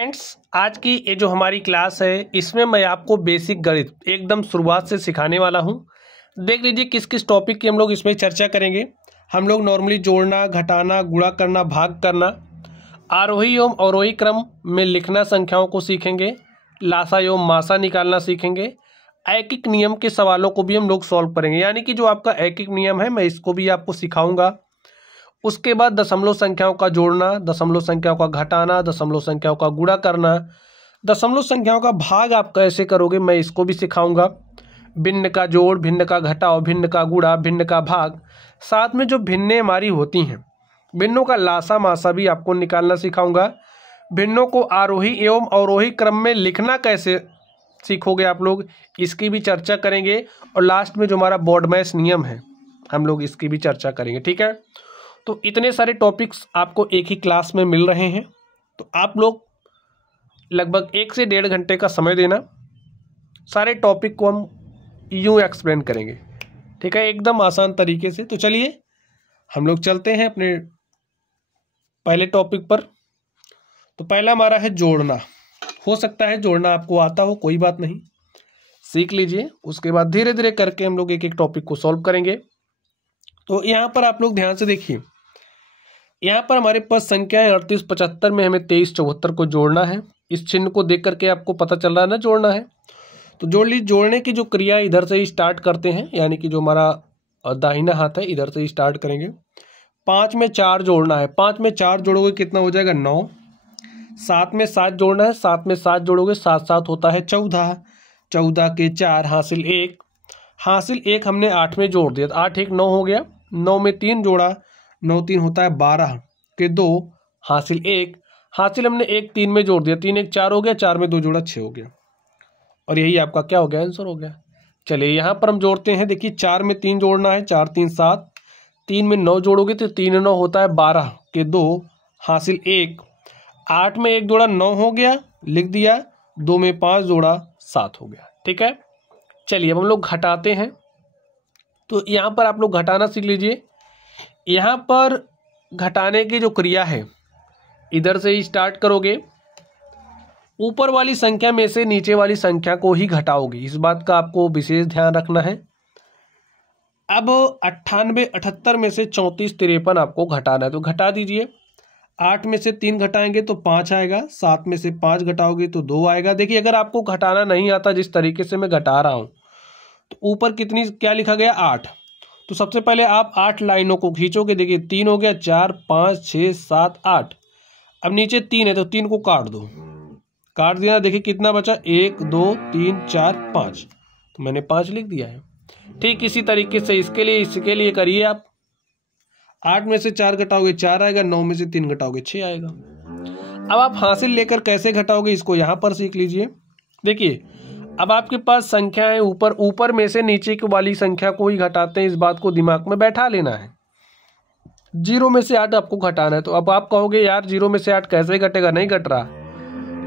Friends, आज की ये जो हमारी क्लास है इसमें मैं आपको बेसिक गणित एकदम शुरुआत से सिखाने वाला हूँ। देख लीजिए किस किस टॉपिक की हम लोग इसमें चर्चा करेंगे। हम लोग नॉर्मली जोड़ना, घटाना, गुणा करना, भाग करना, आरोही एवं अवरोही क्रम में लिखना संख्याओं को सीखेंगे, लासा एवं मासा निकालना सीखेंगे, ऐकिक नियम के सवालों को भी हम लोग सॉल्व करेंगे। यानी कि जो आपका ऐकिक नियम है मैं इसको भी आपको सिखाऊंगा। उसके बाद दशमलव संख्याओं का जोड़ना, दशमलव संख्याओं का घटाना, दशमलव संख्याओं का गुणा करना, दशमलव संख्याओं का भाग आप कैसे करोगे मैं इसको भी सिखाऊंगा। भिन्न का जोड़, भिन्न का घटाव, भिन्न का गुणा, भिन्न का भाग, साथ में जो भिन्नें हमारी होती हैं भिन्नों का लासा मासा भी आपको निकालना सिखाऊंगा। भिन्नों को आरोही एवं अवरोही क्रम में लिखना कैसे सीखोगे आप लोग, इसकी भी चर्चा करेंगे। और लास्ट में जो हमारा BODMAS नियम है हम लोग इसकी भी चर्चा करेंगे। ठीक है, तो इतने सारे टॉपिक्स आपको एक ही क्लास में मिल रहे हैं, तो आप लोग लगभग 1 से 1.5 घंटे का समय देना। सारे टॉपिक को हम यूँ एक्सप्लेन करेंगे, ठीक है, एकदम आसान तरीके से। तो चलिए हम लोग चलते हैं अपने पहले टॉपिक पर। तो पहला हमारा है जोड़ना। हो सकता है जोड़ना आपको आता हो, कोई बात नहीं, सीख लीजिए। उसके बाद धीरे धीरे करके हम लोग एक एक टॉपिक को सॉल्व करेंगे। तो यहाँ पर आप लोग ध्यान से देखिए, यहाँ पर हमारे पास संख्या है 3875 में हमें 2374 को जोड़ना है। इस चिन्ह को देख करके आपको पता चल रहा है ना जोड़ना है। तो जोड़ लीजिए। जोड़ने की जो क्रिया इधर से ही स्टार्ट करते हैं, यानी कि जो हमारा दाहिना हाथ है इधर से ही स्टार्ट करेंगे। 5 में 4 जोड़ना है, 5 में 4 जोड़ोगे कितना हो जाएगा 9। 7 में 7 जोड़ना है, 7 में 7 जोड़ोगे 7 7 होता है 14। 14 के 4 हासिल 1, हासिल 1 हमने 8 में जोड़ दिया, 8 1 9 हो गया। 9 में 3 जोड़ा, 9 3 होता है 12 के 2 हासिल 1, हासिल हमने 1 3 में जोड़ दिया, 3 1 4 हो गया, 4 में 2 जोड़ा 6 हो गया। और यही आपका क्या हो गया, आंसर हो गया। चलिए यहाँ पर हम जोड़ते हैं। देखिए 4 में 3 जोड़ना है, 4 3 7, 3 में 9 जोड़ोगे तो 3 9 होता है 12 के 2 हासिल 1, 8 में 1 जोड़ा 9 हो गया, लिख दिया। 2 में 5 जोड़ा 7 हो गया। ठीक है, चलिए अब हम लोग घटाते हैं। तो यहाँ पर आप लोग घटाना सीख लीजिए। यहाँ पर घटाने की जो क्रिया है इधर से ही स्टार्ट करोगे। ऊपर वाली संख्या में से नीचे वाली संख्या को ही घटाओगे, इस बात का आपको विशेष ध्यान रखना है। अब 98 78 में से 34 53 आपको घटाना है, तो घटा दीजिए। 8 में से 3 घटाएंगे तो 5 आएगा, 7 में से 5 घटाओगे तो 2 आएगा। देखिए अगर आपको घटाना नहीं आता जिस तरीके से मैं घटा रहा हूँ, तो ऊपर कितनी क्या लिखा गया 8, तो सबसे पहले आप 8 लाइनों को खींचोगे। देखिए 3 हो गया, 4 5 6 7 8। अब नीचे 3 है तो 3 को काट दो, काट दिया। देखिए कितना बचा, 1 2 3 4 5, तो मैंने 5 लिख दिया है। ठीक इसी तरीके से इसके लिए करिए आप। 8 में से 4 घटाओगे 4 आएगा, 9 में से 3 घटाओगे 6 आएगा। अब आप हासिल लेकर कैसे घटाओगे इसको यहाँ पर सीख लीजिए। देखिए अब आपके पास संख्याएं ऊपर में से नीचे की वाली संख्या को ही घटाते हैं, इस बात को दिमाग में बैठा लेना है। 0 में से 8 आपको घटाना है। तो अब आप कहोगे यार 0 में से 8 कैसे घटेगा, नहीं घट रहा,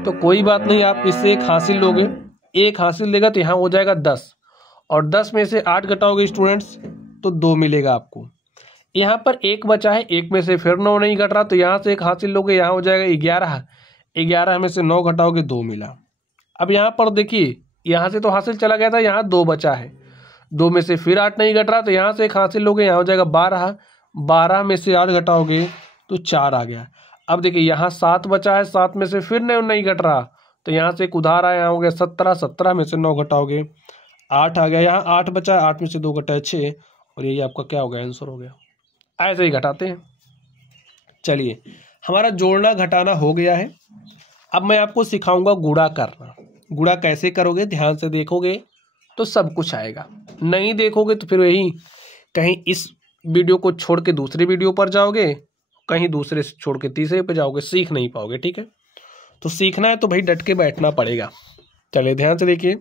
तो कोई बात नहीं, आप इससे एक हासिल लोगे। एक हासिल लेगा तो यहाँ हो जाएगा 10, और 10 में से 8 घटाओगे स्टूडेंट्स तो 2 मिलेगा आपको। यहाँ पर 1 बचा है, 1 में से फिर 9 नहीं घट रहा, तो यहाँ से एक हासिल लोगे, यहाँ हो जाएगा 11। 11 में से 9 घटाओगे 2 मिला। अब यहाँ पर देखिए यहाँ से तो हासिल चला गया था, यहाँ 2 बचा है, 2 में से फिर 8 नहीं घट रहा, तो यहाँ से एक हासिल लोगे, यहाँ हो जाएगा 12। 12 में से 8 घटाओगे तो 4 आ गया। अब देखिए यहाँ 7 बचा है, 7 में से फिर नहीं घट रहा, तो यहाँ से एक उधार आया, यहाँ हो गया 17। 17 में से 9 घटाओगे 8 आ गया। यहाँ 8 बचा है, 8 में से 2 घटा है 6, और यही आपका क्या हो गया, आंसर हो गया। ऐसे ही घटाते हैं। चलिए हमारा जोड़ना घटाना हो गया है। अब मैं आपको सिखाऊंगा गुणा करना। गुणा कैसे करोगे, ध्यान से देखोगे तो सब कुछ आएगा, नहीं देखोगे तो फिर वही कहीं इस वीडियो को छोड़ के दूसरे वीडियो पर जाओगे, कहीं दूसरे से छोड़ के तीसरे पे जाओगे, सीख नहीं पाओगे। ठीक है, तो सीखना है तो भाई डट के बैठना पड़ेगा। चलिए ध्यान से देखिए,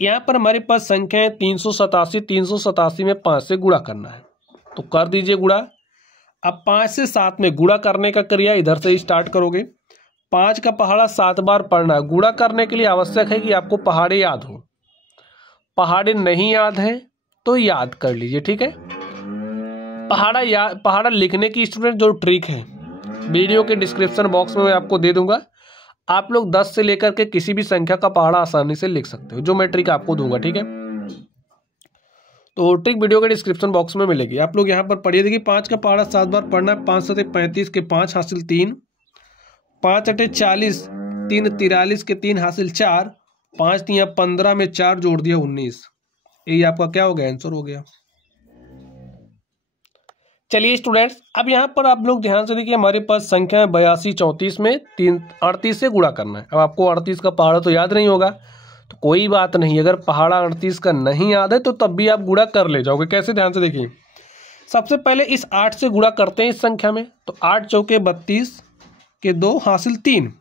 यहाँ पर हमारे पास संख्या है 387। 387 में 5 से गुणा करना है, तो कर दीजिए गुणा। अब 5 से 7 में गुणा करने का क्रिया इधर से ही स्टार्ट करोगे। 5 का पहाड़ा 7 बार पढ़ना है। गुणा करने के लिए आवश्यक है कि आपको पहाड़े याद हो। पहाड़े नहीं याद है तो याद कर लीजिए। ठीक है, पहाड़ा लिखने की स्टूडेंट जो ट्रिक है वीडियो के डिस्क्रिप्शन बॉक्स में मैं आपको दे दूंगा, आप लोग 10 से लेकर के किसी भी संख्या का पहाड़ा आसानी से लिख सकते हो, जो मैं ट्रिक आपको दूंगा, ठीक है। तो ट्रिक वीडियो के डिस्क्रिप्शन बॉक्स में मिलेगी, आप लोग यहाँ पर पढ़िए। देखिए 5 का पहाड़ा 7 बार पढ़ना है। 5 7 35 के 5 हासिल 3, 5 8 40, 3 43 के 3 हासिल 4, 5 3 15 में 4 जोड़ दिया 19। यही आपका क्या हो गया, आंसर हो गया। चलिए स्टूडेंट्स, अब यहाँ पर आप लोग ध्यान से देखिए, हमारे पास संख्या है 82 34 में 38 से गुणा करना है। अब आपको 38 का पहाड़ा तो याद नहीं होगा, तो कोई बात नहीं, अगर पहाड़ा 38 का नहीं याद है तो तब भी आप गुणा कर ले जाओगे। कैसे, ध्यान से देखिए। सबसे पहले इस 8 से गुणा करते हैं इस संख्या में, तो 8 चौके 32 के 2 हासिल 3,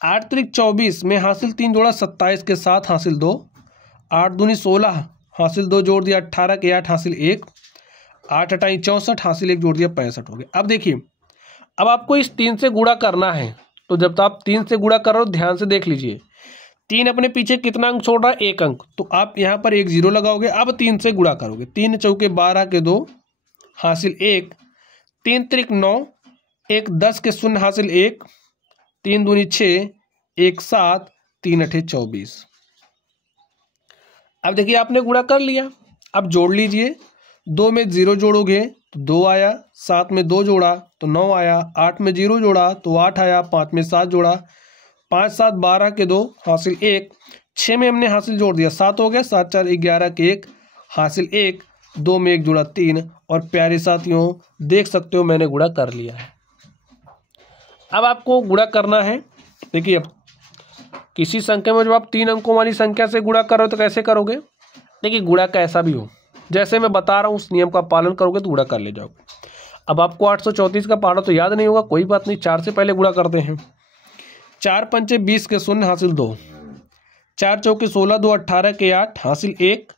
8 त्रिक 24 में हासिल 3 जोड़ा 27 के 7 हासिल 2, 8 दूनी 16 हासिल 2 जोड़ दिया 18 के 8 हासिल 1, 8 अटाई 64 हासिल 1 जोड़ दिया 65 हो गया। अब देखिए, अब आपको इस 3 से गुणा करना है, तो जब आप 3 से गुणा कर रहे हो ध्यान से देख लीजिए, 3 अपने पीछे कितना अंक छोड़ रहा है, 1 अंक, तो आप यहाँ पर 1 0 लगाओगे। अब 3 से गुणा करोगे, 3 चौके 12 के 2 हासिल 1, 3 त्रिक 9, 1 10 के 0 हासिल 1, 3 दूनी 6, 1 7, 3 अठे 24। अब देखिए आपने गुणा कर लिया, अब जोड़ लीजिए। 2 में 0 जोड़ोगे तो 2 आया, 7 में 2 जोड़ा तो 9 आया, 8 में 0 जोड़ा तो 8 आया, 5 में 7 जोड़ा, 5 7 12 के 2 हासिल 1, 6 में हमने हासिल जोड़ दिया 7 हो गया, 7 4 11 के 1 हासिल 1, 2 में 1 जोड़ा 3। और प्यारे साथियों देख सकते हो मैंने गुणा कर लिया है। अब आपको गुणा करना है। देखिए, अब किसी संख्या में जब आप 3 अंकों वाली संख्या से गुणा कर रहे हो तो कैसे करोगे। देखिए, गुणा कैसा भी हो, जैसे मैं बता रहा हूँ उस नियम का पालन करोगे तो गुणा कर ले जाओगे। अब आपको 834 का पहाड़ा तो याद नहीं होगा, कोई बात नहीं, 4 से पहले गुणा करते हैं। 4 पंचे 20 के 0 हासिल 2, 4 चौके 16 2 18 के 8 हासिल 1,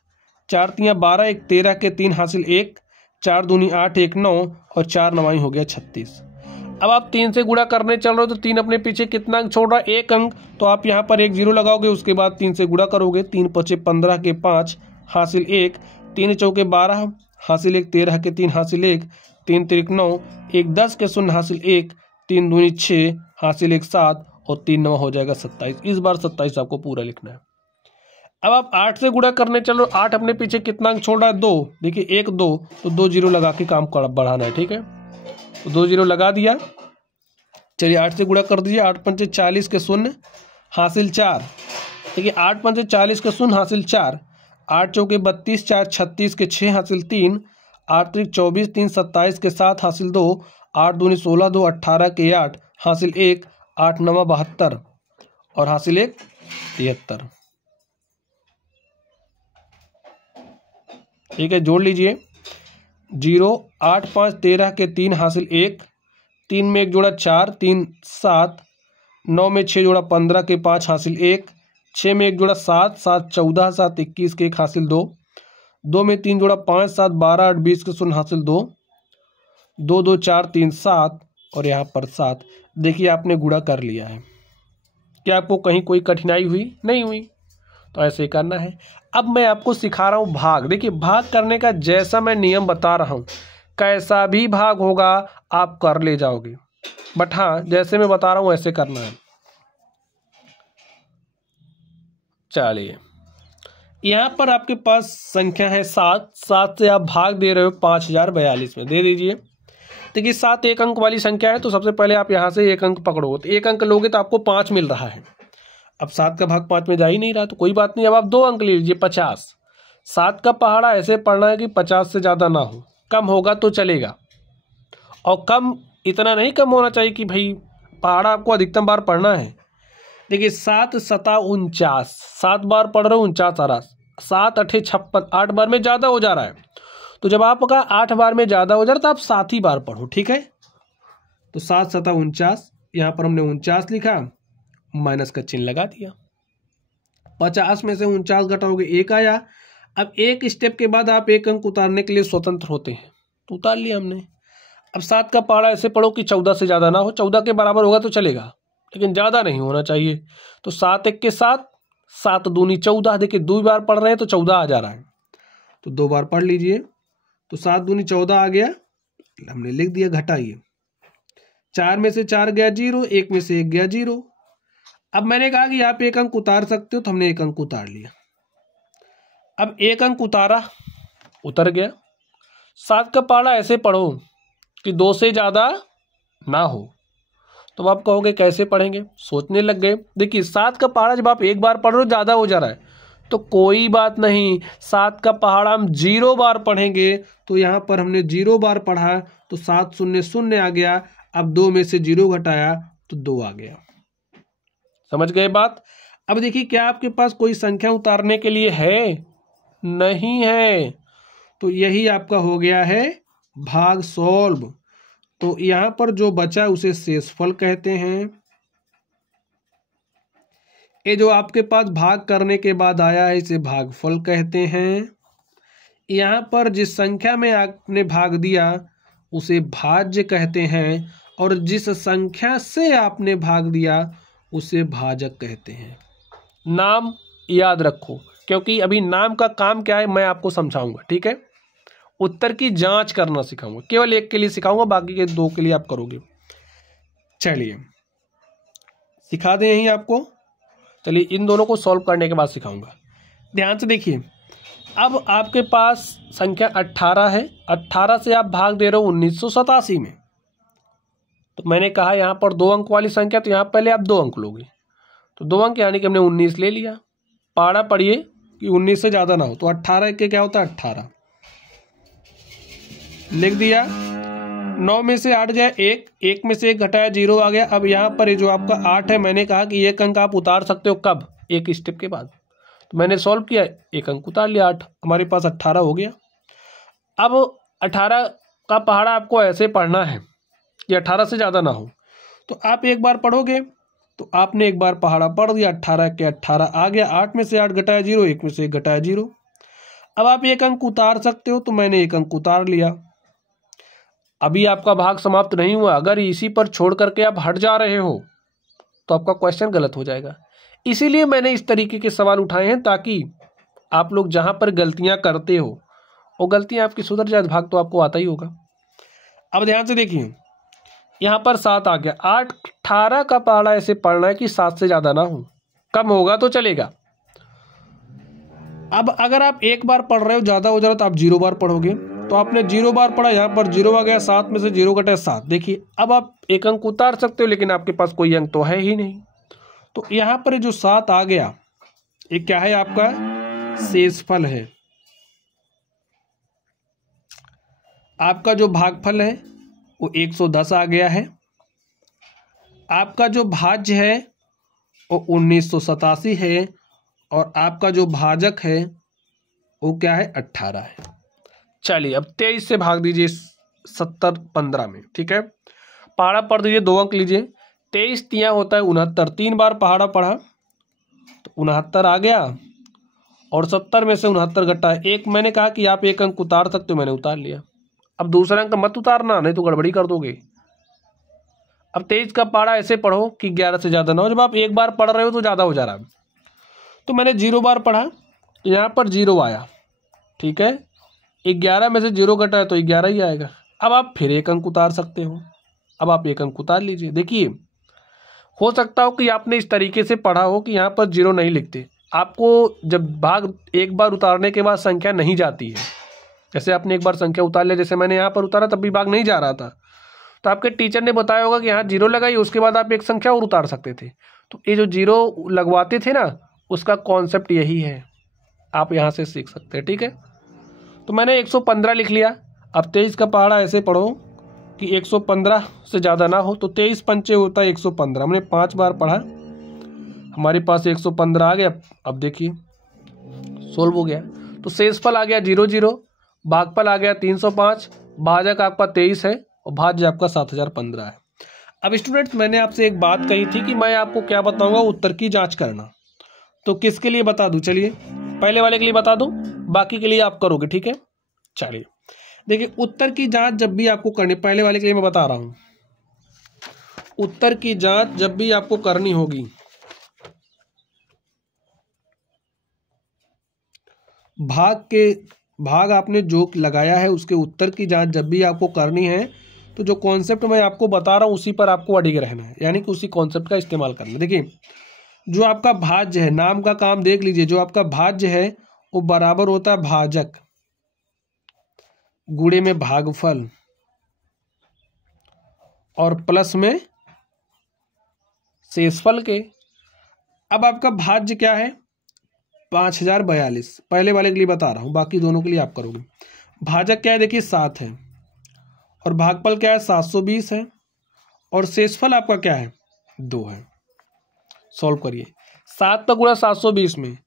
4 3 12 1 13 के 3 हासिल 1, 4 दूनी 8 1 9 और 4 9 हो गया 36। अब आप 3 से गुणा करने चल रहे हो तो 3 अपने पीछे कितना अंक छोड़ रहा है, 1 अंक, तो आप यहाँ पर 1 0 लगाओगे, उसके बाद 3 से गुणा करोगे। 3 पचे 15 के 5 हासिल 1, 3 चौके 12 हासिल 1, 13 के 3 हासिल 1, 3 त्रिक 9, 1 10 के 0 हासिल 1, 3 दूनी 6 हासिल 1 7 और 3 9 हो जाएगा 27। इस बार 27 आपको पूरा लिखना है। अब आप 8 से गुणा करने चलो, 8 अपने पीछे कितना अंक छोड़ रहा है, 2। देखिए 1 2 तो 2 0 लगा के काम बढ़ाना है, ठीक है। तो 2 0 लगा दिया। चलिए 8 से गुणा कर दीजिए। 8 पंचे 40 के 0 हासिल 4। देखिए 8 पंचे 40 के 0 हासिल 4, 8 चौके 32 4 36 के 6 हासिल 3, 8 त्रिक 24 3 27 के 7 हासिल 2, 8 दूनी 16 2 18 के 8 हासिल 1, 8 9 72 और हासिल 1 73। ठीक है, जोड़ लीजिए। 0 8 5 13 के 3 हासिल 1, 3 में 1 जोड़ा 4 3 7, 9 में 6 जोड़ा 15 के 5 हासिल 1, 6 में 1 जोड़ा 7 7 14 7 21 के 1 हासिल 2, 2 में 3 जोड़ा 5 7 12 8 20 के 0 हासिल 2, 2 2 4 3 7 और यहाँ पर 7। देखिए आपने गुणा कर लिया है। क्या आपको कहीं कोई कठिनाई हुई? नहीं हुई। तो ऐसे करना है। अब मैं आपको सिखा रहा हूँ भाग। देखिए भाग करने का जैसा मैं नियम बता रहा हूँ, कैसा भी भाग होगा आप कर ले जाओगे, बट हाँ जैसे मैं बता रहा हूँ ऐसे करना है। चलिए यहाँ पर आपके पास संख्या है 7। 7 से आप भाग दे रहे हो 5042 में, दे दीजिए। देखिए 7 एक अंक वाली संख्या है, तो सबसे पहले आप यहाँ से 1 अंक पकड़ो, तो 1 अंक लोगे तो आपको 5 मिल रहा है। अब 7 का भाग 5 में जा ही नहीं रहा, तो कोई बात नहीं, अब आप 2 अंक ले लीजिए 50। 7 का पहाड़ा ऐसे पढ़ना है कि 50 से ज़्यादा ना हो, कम होगा तो चलेगा, और कम इतना नहीं कम होना चाहिए कि भाई पहाड़ा आपको अधिकतम बार पढ़ना है। देखिए 7 7 49, 7 बार पढ़ रहे हो 49 आ रहा, 7 8 56, 8 बार में ज़्यादा हो जा रहा है। तो जब आपका 8 बार में ज़्यादा हो जा रहा है तो आप 7 ही बार पढ़ो, ठीक है। तो 7 7 49, यहाँ पर हमने 49 लिखा, माइनस का चिन्ह लगा दिया। 50 में से 49 घटाओगे 1 आया। अब एक स्टेप के बाद आप 1 अंक उतारने के लिए स्वतंत्र होते हैं, तो उतार लिया हमने। अब 7 का पहाड़ा ऐसे पढ़ो कि 14 से ज़्यादा ना हो, 14 के बराबर होगा तो चलेगा लेकिन ज़्यादा नहीं होना चाहिए। तो 7 1 के 7, 7 दूनी 14, देखिए 2 बार पढ़ रहे हैं तो 14 आ जा रहा है, तो 2 बार पढ़ लीजिए। तो 7 दूनी 14 आ गया, हमने लिख दिया, घटाइए। 4 में से 4 गया 0, 1 में से 1 गया 0, अब मैंने कहा कि आप एक अंक उतार सकते हो, तो हमने एक अंक उतार लिया। अब एक अंक उतारा, उतर गया। 7 का पहाड़ा ऐसे पढ़ो कि 2 से ज़्यादा ना हो। तो आप कहोगे कैसे पढ़ेंगे, सोचने लग गए। देखिए 7 का पहाड़ा जब आप एक बार पढ़ रहे हो ज़्यादा हो जा रहा है, तो कोई बात नहीं, 7 का पहाड़ा हम 0 बार पढ़ेंगे। तो यहाँ पर हमने 0 बार पढ़ा, तो 7 शून्य शून्य आ गया। अब 2 में से 0 घटाया तो 2 आ गया। समझ गए बात। अब देखिए क्या आपके पास कोई संख्या उतारने के लिए है? नहीं है। तो यही आपका हो गया है भाग सॉल्व। तो यहां पर जो बचा उसे शेषफल कहते हैं। ये जो आपके पास भाग करने के बाद आया है इसे भागफल कहते हैं। यहां पर जिस संख्या में आपने भाग दिया उसे भाज्य कहते हैं, और जिस संख्या से आपने भाग दिया उसे भाजक कहते हैं। नाम याद रखो, क्योंकि अभी नाम का काम क्या है मैं आपको समझाऊंगा, ठीक है। उत्तर की जांच करना सिखाऊंगा, केवल एक के लिए सिखाऊंगा, बाकी के 2 के लिए आप करोगे। चलिए सिखा दें यहीं आपको। चलिए इन दोनों को सॉल्व करने के बाद सिखाऊंगा। ध्यान से देखिए, अब आपके पास संख्या 18 है। 18 से आप भाग दे रहे हो 1987 में। तो मैंने कहा यहाँ पर 2 अंक वाली संख्या, तो यहाँ पहले आप 2 अंक लोगे। तो 2 अंक यानी कि हमने 19 ले लिया। पहाड़ा पढ़िए कि 19 से ज़्यादा ना हो, तो 18 के क्या होता है 18 लिख दिया। 9 में से 8 जाए 1, 1 में से 1 घटाया 0 आ गया। अब यहाँ पर जो आपका 8 है, मैंने कहा कि एक अंक आप उतार सकते हो, कब? एक स्टेप के बाद। तो मैंने सॉल्व किया, एक अंक उतार लिया, 8, हमारे पास 18 हो गया। अब 18 का पहाड़ा आपको ऐसे पढ़ना है कि 18 से ज़्यादा ना हो। तो आप एक बार पढ़ोगे, तो आपने एक बार पहाड़ा पढ़ दिया, 18 के 18 आ गया। 8 में से 8 घटाया 0, 1 में से 1 घटाया 0। अब आप एक अंक उतार सकते हो, तो मैंने एक अंक उतार लिया। अभी आपका भाग समाप्त नहीं हुआ। अगर इसी पर छोड़ करके आप हट जा रहे हो तो आपका क्वेश्चन गलत हो जाएगा। इसीलिए मैंने इस तरीके के सवाल उठाए हैं, ताकि आप लोग जहां पर गलतियां करते हो वो गलतियां आपकी सुधर जाए। भाग तो आपको आता ही होगा। अब ध्यान से देखिए, यहाँ पर 7 आ गया। 18 का पहाड़ा ऐसे पढ़ना है कि 7 से ज़्यादा ना हो, कम होगा तो चलेगा। अब अगर आप एक बार पढ़ रहे हो, ज़्यादा हो जा रहा तो आप 0 बार पढ़ोगे। तो आपने 0 बार पढ़ा, यहाँ पर 0 आ गया। 7 में से 0 घटाया 7। देखिए अब आप एक अंक उतार सकते हो, लेकिन आपके पास कोई अंक तो है ही नहीं। तो यहाँ पर जो 7 आ गया, ये क्या है? आपका शेषफल है। आपका जो भागफल है वो 110 आ गया है। आपका जो भाज्य है वो 1987 है, और आपका जो भाजक है वो क्या है? 18 है। चलिए अब 23 से भाग दीजिए 70 15 में, ठीक है। पहाड़ा पढ़ दीजिए, 2 अंक लीजिए। 23 तिया होता है 69। 3 बार पहाड़ा पढ़ा तो 69 आ गया, और 70 में से 69 घटाया 1। मैंने कहा कि आप एक अंक उतार सकते हो, मैंने उतार लिया। अब दूसरा अंक मत उतारना, नहीं तो गड़बड़ी कर दोगे। अब 23 का पहाड़ा ऐसे पढ़ो कि 11 से ज़्यादा ना हो। जब आप एक बार पढ़ रहे हो तो ज़्यादा हो जा रहा है। तो मैंने 0 बार पढ़ा, तो यहाँ पर 0 आया, ठीक है। 11 में से 0 घटाया तो 11 ही आएगा। अब आप फिर एक अंक उतार सकते हो। अब आप एक अंक उतार लीजिए। देखिए हो सकता हो कि आपने इस तरीके से पढ़ा हो कि यहाँ पर 0 नहीं लिखते। आपको जब भाग एक बार उतारने के बाद संख्या नहीं जाती है, जैसे आपने एक बार संख्या उतार लिया, जैसे मैंने यहाँ पर उतारा तब भी भाग नहीं जा रहा था, तो आपके टीचर ने बताया होगा कि यहाँ 0 लगाइए, उसके बाद आप एक संख्या और उतार सकते थे। तो ये जो 0 लगवाते थे ना, उसका कॉन्सेप्ट यही है, आप यहाँ से सीख सकते हैं, ठीक है। तो मैंने 115 लिख लिया। अब 23 का पहाड़ा ऐसे पढ़ो कि 115 से ज़्यादा ना हो। तो 23 पंचे होता है 115। हमने 5 बार पढ़ा, हमारे पास 115 आ गया। अब देखिए सोल्व हो गया। तो शेषफल आ गया 0 0, भागफल आ गया 305, भाजक आपका 23 है, और भाज्य आपका 7015 है। अब स्टूडेंट्स मैंने आपसे एक बात कही थी कि मैं आपको क्या बताऊंगा, उत्तर की जांच करना। तो किसके लिए बता दूं? चलिए पहले वाले के लिए बता दूं, बाकी के लिए आप करोगे, ठीक है। चलिए देखिए, उत्तर की जांच जब भी आपको करनी, पहले वाले के लिए मैं बता रहा हूं, उत्तर की जांच जब भी आपको करनी होगी, भाग आपने जो लगाया है उसके उत्तर की जांच जब भी आपको करनी है, तो जो कॉन्सेप्ट मैं आपको बता रहा हूं उसी पर आपको अडिग रहना है, यानी कि उसी कॉन्सेप्ट का इस्तेमाल करना है। देखिए जो आपका भाज्य है, नाम का काम देख लीजिए, जो आपका भाज्य है वो बराबर होता है भाजक गुणे में भागफल और प्लस में शेषफल के। अब आपका भाज्य क्या है 5042, पहले वाले के लिए बता रहा हूं, बाकी दोनों के लिए आप करोगे। भाजक क्या है देखिए 7 है और भागफल क्या है 720 है और शेषफल आपका क्या है 2 है। सॉल्व करिए 7 का गुणा 720 में,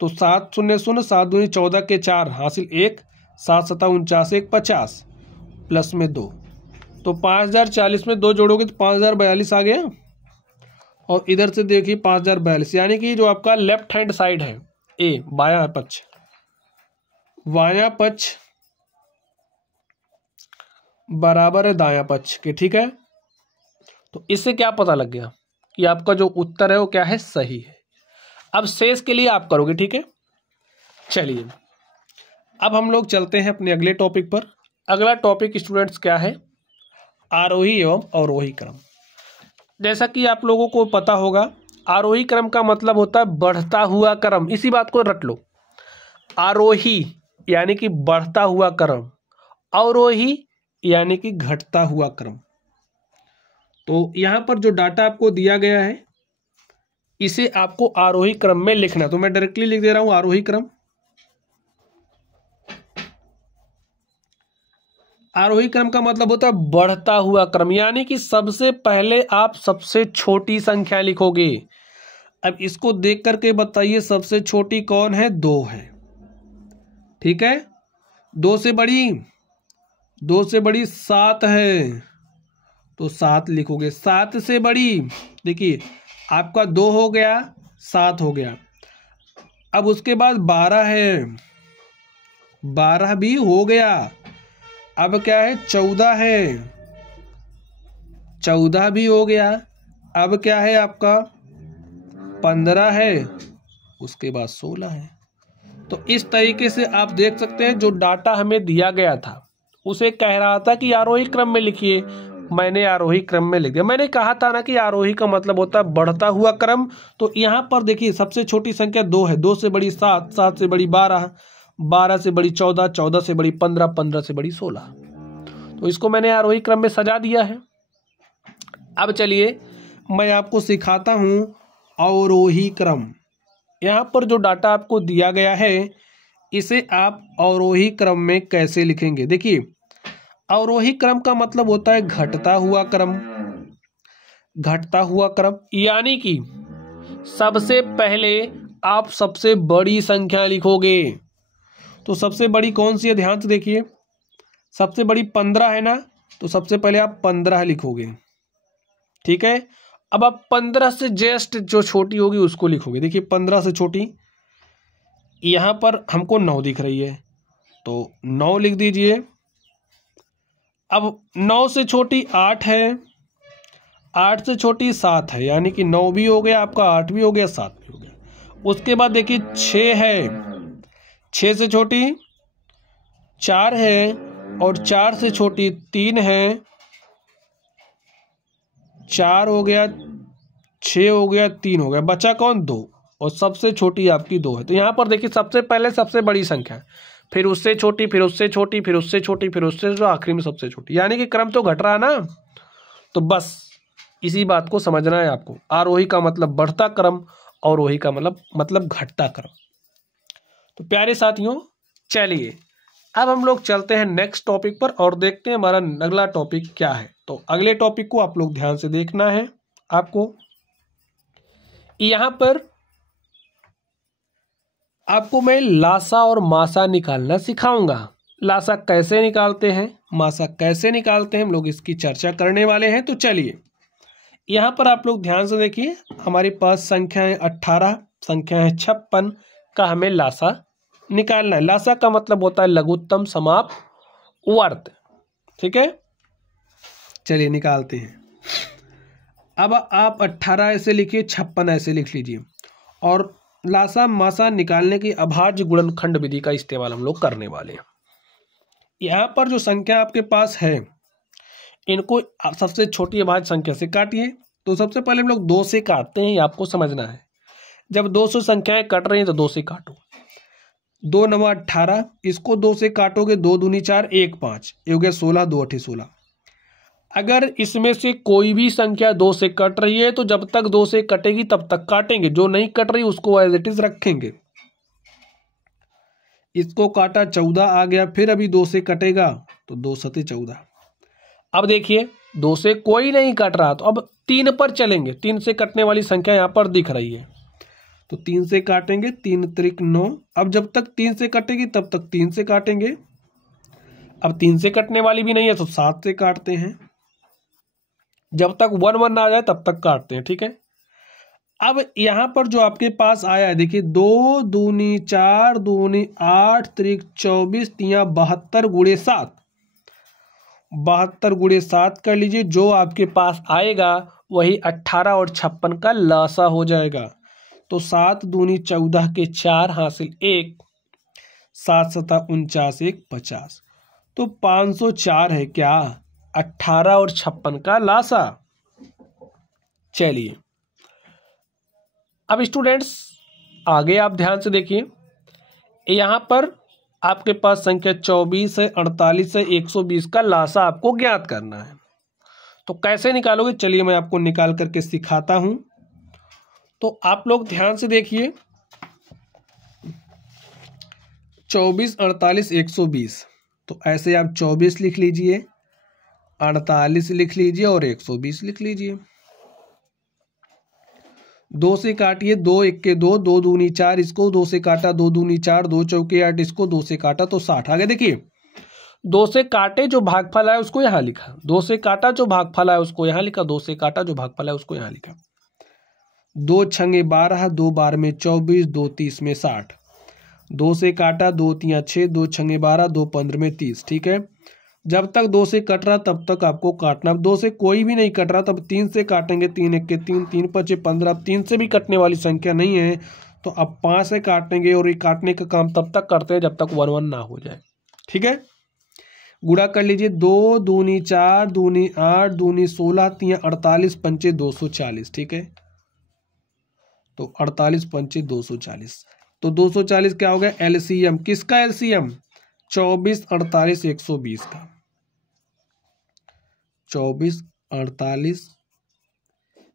तो 7 शून्य शून्य 7 दूनी 14 के 4 हासिल 1, 7 सता 49 1 50 प्लस में 2, तो 5040 में 2 जोड़ोगे तो 5042 आ गया। और इधर से देखिए 5042, यानी कि जो आपका लेफ्ट हैंड साइड है ए बायां पक्ष, बायां पक्ष बराबर है दायां पक्ष के, ठीक है। तो इससे क्या पता लग गया कि आपका जो उत्तर है वो क्या है सही है। अब शेष के लिए आप करोगे, ठीक है। चलिए अब हम लोग चलते हैं अपने अगले टॉपिक पर। अगला टॉपिक स्टूडेंट्स क्या है, आरोही एवं अवरोही क्रम। जैसा कि आप लोगों को पता होगा, आरोही क्रम का मतलब होता है बढ़ता हुआ क्रम, इसी बात को रट लो। आरोही यानी कि बढ़ता हुआ क्रम, अवरोही यानी कि घटता हुआ क्रम। तो यहां पर जो डाटा आपको दिया गया है इसे आपको आरोही क्रम में लिखना, तो मैं डायरेक्टली लिख दे रहा हूं आरोही क्रम। आरोही क्रम का मतलब होता है बढ़ता हुआ क्रम, यानी कि सबसे पहले आप सबसे छोटी संख्या लिखोगे। अब इसको देख करके बताइए सबसे छोटी कौन है, 2 है, ठीक है। 2 से बड़ी 7 है, तो 7 लिखोगे। 7 से बड़ी, देखिए आपका 2 हो गया, 7 हो गया। अब उसके बाद 12 है, 12 भी हो गया। अब क्या है 14 है, 14 भी हो गया। अब क्या है आपका 15 है, उसके बाद 16 है। तो इस तरीके से आप देख सकते हैं जो डाटा हमें दिया गया था उसे कह रहा था कि आरोही क्रम में लिखिए, मैंने आरोही क्रम में लिख दिया। मैंने कहा था ना कि आरोही का मतलब होता है बढ़ता हुआ क्रम। तो यहाँ पर देखिए सबसे छोटी संख्या 2 है, 2 से बड़ी 7, 7 से बड़ी 12, 12 से बड़ी 14, 14 से बड़ी 15, 15 से बड़ी 16। तो इसको मैंने आरोही क्रम में सजा दिया है। अब चलिए मैं आपको सिखाता हूं अवरोही क्रम। यहाँ पर जो डाटा आपको दिया गया है इसे आप अवरोही क्रम में कैसे लिखेंगे। देखिए अवरोही क्रम का मतलब होता है घटता हुआ क्रम, घटता हुआ क्रम, यानी कि सबसे पहले आप सबसे बड़ी संख्या लिखोगे। तो सबसे बड़ी कौन सी है, ध्यान से देखिए, सबसे बड़ी 15 है ना, तो सबसे पहले आप 15 लिखोगे, ठीक है। अब आप 15 से जस्ट जो छोटी होगी उसको लिखोगे। देखिए 15 से छोटी, यहां पर हमको 9 दिख रही है, तो 9 लिख दीजिए। अब 9 से छोटी 8 है, 8 से छोटी 7 है, यानी कि 9 भी हो गया आपका, 8 भी हो गया, 7 भी हो गया। उसके बाद देखिए 6 है, 6 से छोटी 4 है और 4 से छोटी 3 है, 4 हो गया, 6 हो गया, 3 हो गया, बचा कौन 2, और सबसे छोटी आपकी 2 है। तो यहाँ पर देखिए सबसे पहले सबसे बड़ी संख्या, फिर उससे छोटी, फिर उससे छोटी, फिर उससे छोटी, फिर उससे जो आखिरी में सबसे छोटी, यानी कि क्रम तो घट रहा है ना। तो बस इसी बात को समझना है आपको। आरोही का मतलब बढ़ता क्रम, अवरोही का मतलब घटता क्रम। तो प्यारे साथियों चलिए अब हम लोग चलते हैं नेक्स्ट टॉपिक पर और देखते हैं हमारा अगला टॉपिक क्या है। तो अगले टॉपिक को आप लोग ध्यान से देखना है। आपको यहां पर आपको मैं लासा और मासा निकालना सिखाऊंगा। लासा कैसे निकालते हैं, मासा कैसे निकालते हैं, हम लोग इसकी चर्चा करने वाले हैं। तो चलिए यहाँ पर आप लोग ध्यान से देखिए, हमारे पास संख्या है 18, संख्या है 56 का हमें लासा निकालना है। लासा का मतलब होता है लघुत्तम समाप्त वर्त, ठीक है। चलिए निकालते हैं। अब आप 18 ऐसे लिखिए, 56 ऐसे लिख लीजिए, और लासा मासा निकालने की अभाज्य गुणनखंड विधि का इस्तेमाल हम लोग करने वाले हैं। यहाँ पर जो संख्या आपके पास है इनको सबसे छोटी अभाज्य संख्या से काटिए। तो सबसे पहले हम लोग 2 से काटते हैं, ये आपको समझना है। जब 200 संख्याएं कट रही हैं तो 2 से काटो। 2 9 18, इसको 2 से काटोगे, 2 दूनी 4, 1 5, ये हो गया 16, 2 8 16। अगर इसमें से कोई भी संख्या 2 से कट रही है तो जब तक 2 से कटेगी तब तक काटेंगे, जो नहीं कट रही उसको एज इट इज रखेंगे। इसको काटा 14 आ गया, फिर अभी 2 से कटेगा तो 2 सते 14। अब देखिए 2 से कोई नहीं कट रहा तो अब 3 पर चलेंगे, 3 से कटने वाली संख्या यहाँ पर दिख रही है तो 3 से काटेंगे, 3 त्रिक 9। अब जब तक 3 से कटेगी तब तक 3 से काटेंगे। अब 3 से कटने वाली भी नहीं है तो 7 से काटते हैं, जब तक 1 1 ना आ जाए तब तक काटते हैं, ठीक है। अब यहां पर जो आपके पास आया है देखिए, 2 दूनी 4 दूनी 8 त्रिक 24 तिया 72 गुणे 7, 72 गुणे 7 कर लीजिए। जो आपके पास आएगा वही 18 और 56 का लासा हो जाएगा। तो 7 दूनी 14 के 4 हासिल 1, 7 सता 49, 1 50। तो 504 है क्या 18 और 56 का लासा। चलिए अब स्टूडेंट्स आगे आप ध्यान से देखिए, यहां पर आपके पास संख्या 24 है, 48 है, 120 का लासा आपको ज्ञात करना है। तो कैसे निकालोगे, चलिए मैं आपको निकाल करके सिखाता हूं। तो आप लोग ध्यान से देखिए, 24 48 120, तो ऐसे आप 24 लिख लीजिए, 48 लिख लीजिए और 120 लिख लीजिए। 2 से काटिए, 2 1 के 2, 2 दूनी 4, इसको 2 से काटा, 2 दूनी 4, 2 चौके 8, इसको 2 से काटा तो 60 आ गया। देखिए 2 से काटे जो भागफल आया उसको यहाँ लिखा, 2 से काटा जो भागफल आया उसको यहाँ लिखा, 2 से काटा जो भागफल आया उसको यहाँ लिखा। 2 छंगे 12, 2 12 में 24, 2 30 में 60। 2 से काटा, 2 तिया 6, 2 छंगे 12, 2 15 में 30, ठीक है। जब तक 2 से कट रहा तब तक आपको काटना। अब 2 से कोई भी नहीं कट रहा तब 3 से काटेंगे, 3 1 के 3, 3 5 15। अब 3 से भी कटने वाली संख्या नहीं है तो अब 5 से काटेंगे, और ये काटने का काम तब तक करते हैं जब तक 1 1 ना हो जाए, ठीक है। गुणा कर लीजिए, 2 दूनी 4 दूनी 8 दूनी 16 तिया 48 पंचे 240, ठीक है। तो 48 पंचे 240, तो 240 क्या हो गया एलसीएम, किसका एलसीएम 24 48 120 का। 24 48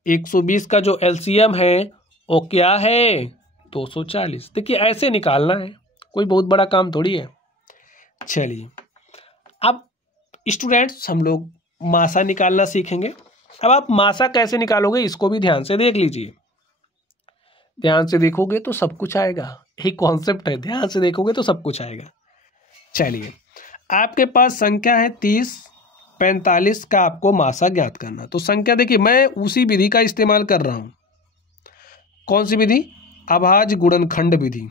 120 का जो एलसीएम है वो क्या है 240। देखिए ऐसे निकालना है, कोई बहुत बड़ा काम थोड़ी है। चलिए अब स्टूडेंट्स हम लोग मासा निकालना सीखेंगे। अब आप मासा कैसे निकालोगे इसको भी ध्यान से देख लीजिए। ध्यान से देखोगे तो सब कुछ आएगा, एक कॉन्सेप्ट है, ध्यान से देखोगे तो सब कुछ आएगा। चलिए आपके पास संख्या है 30 45 का आपको मासा ज्ञात करना। तो संख्या देखिए मैं उसी विधि का इस्तेमाल कर रहा हूं। कौन सी विधि, अभाज्य गुणनखंड विधि।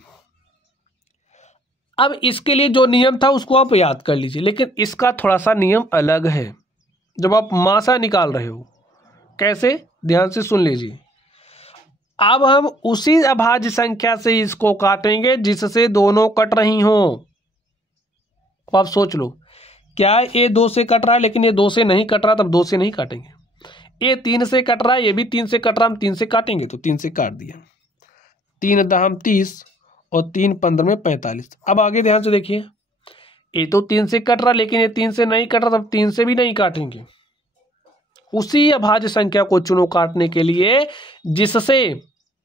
अब इसके लिए जो नियम था उसको आप याद कर लीजिए, लेकिन इसका थोड़ा सा नियम अलग है जब आप मासा निकाल रहे हो। कैसे, ध्यान से सुन लीजिए। अब हम उसी अभाज्य संख्या से इसको काटेंगे जिससे दोनों कट रही हों। अब आप सोच लो, क्या ये 2 से कट रहा है लेकिन ये 2 से नहीं कट रहा, तब 2 से नहीं काटेंगे। ये 3 से कट रहा है, ये भी 3 से कट रहा, हम 3 से काटेंगे, तो 3 से काट दिया। 3 दहम 30 और 3 15 में 45। अब आगे ध्यान से देखिए, ये तो 3 से कट रहा लेकिन ये 3 से नहीं कट रहा, तब 3 से भी नहीं काटेंगे। उसी अभाज्य संख्या को चुनो काटने के लिए जिससे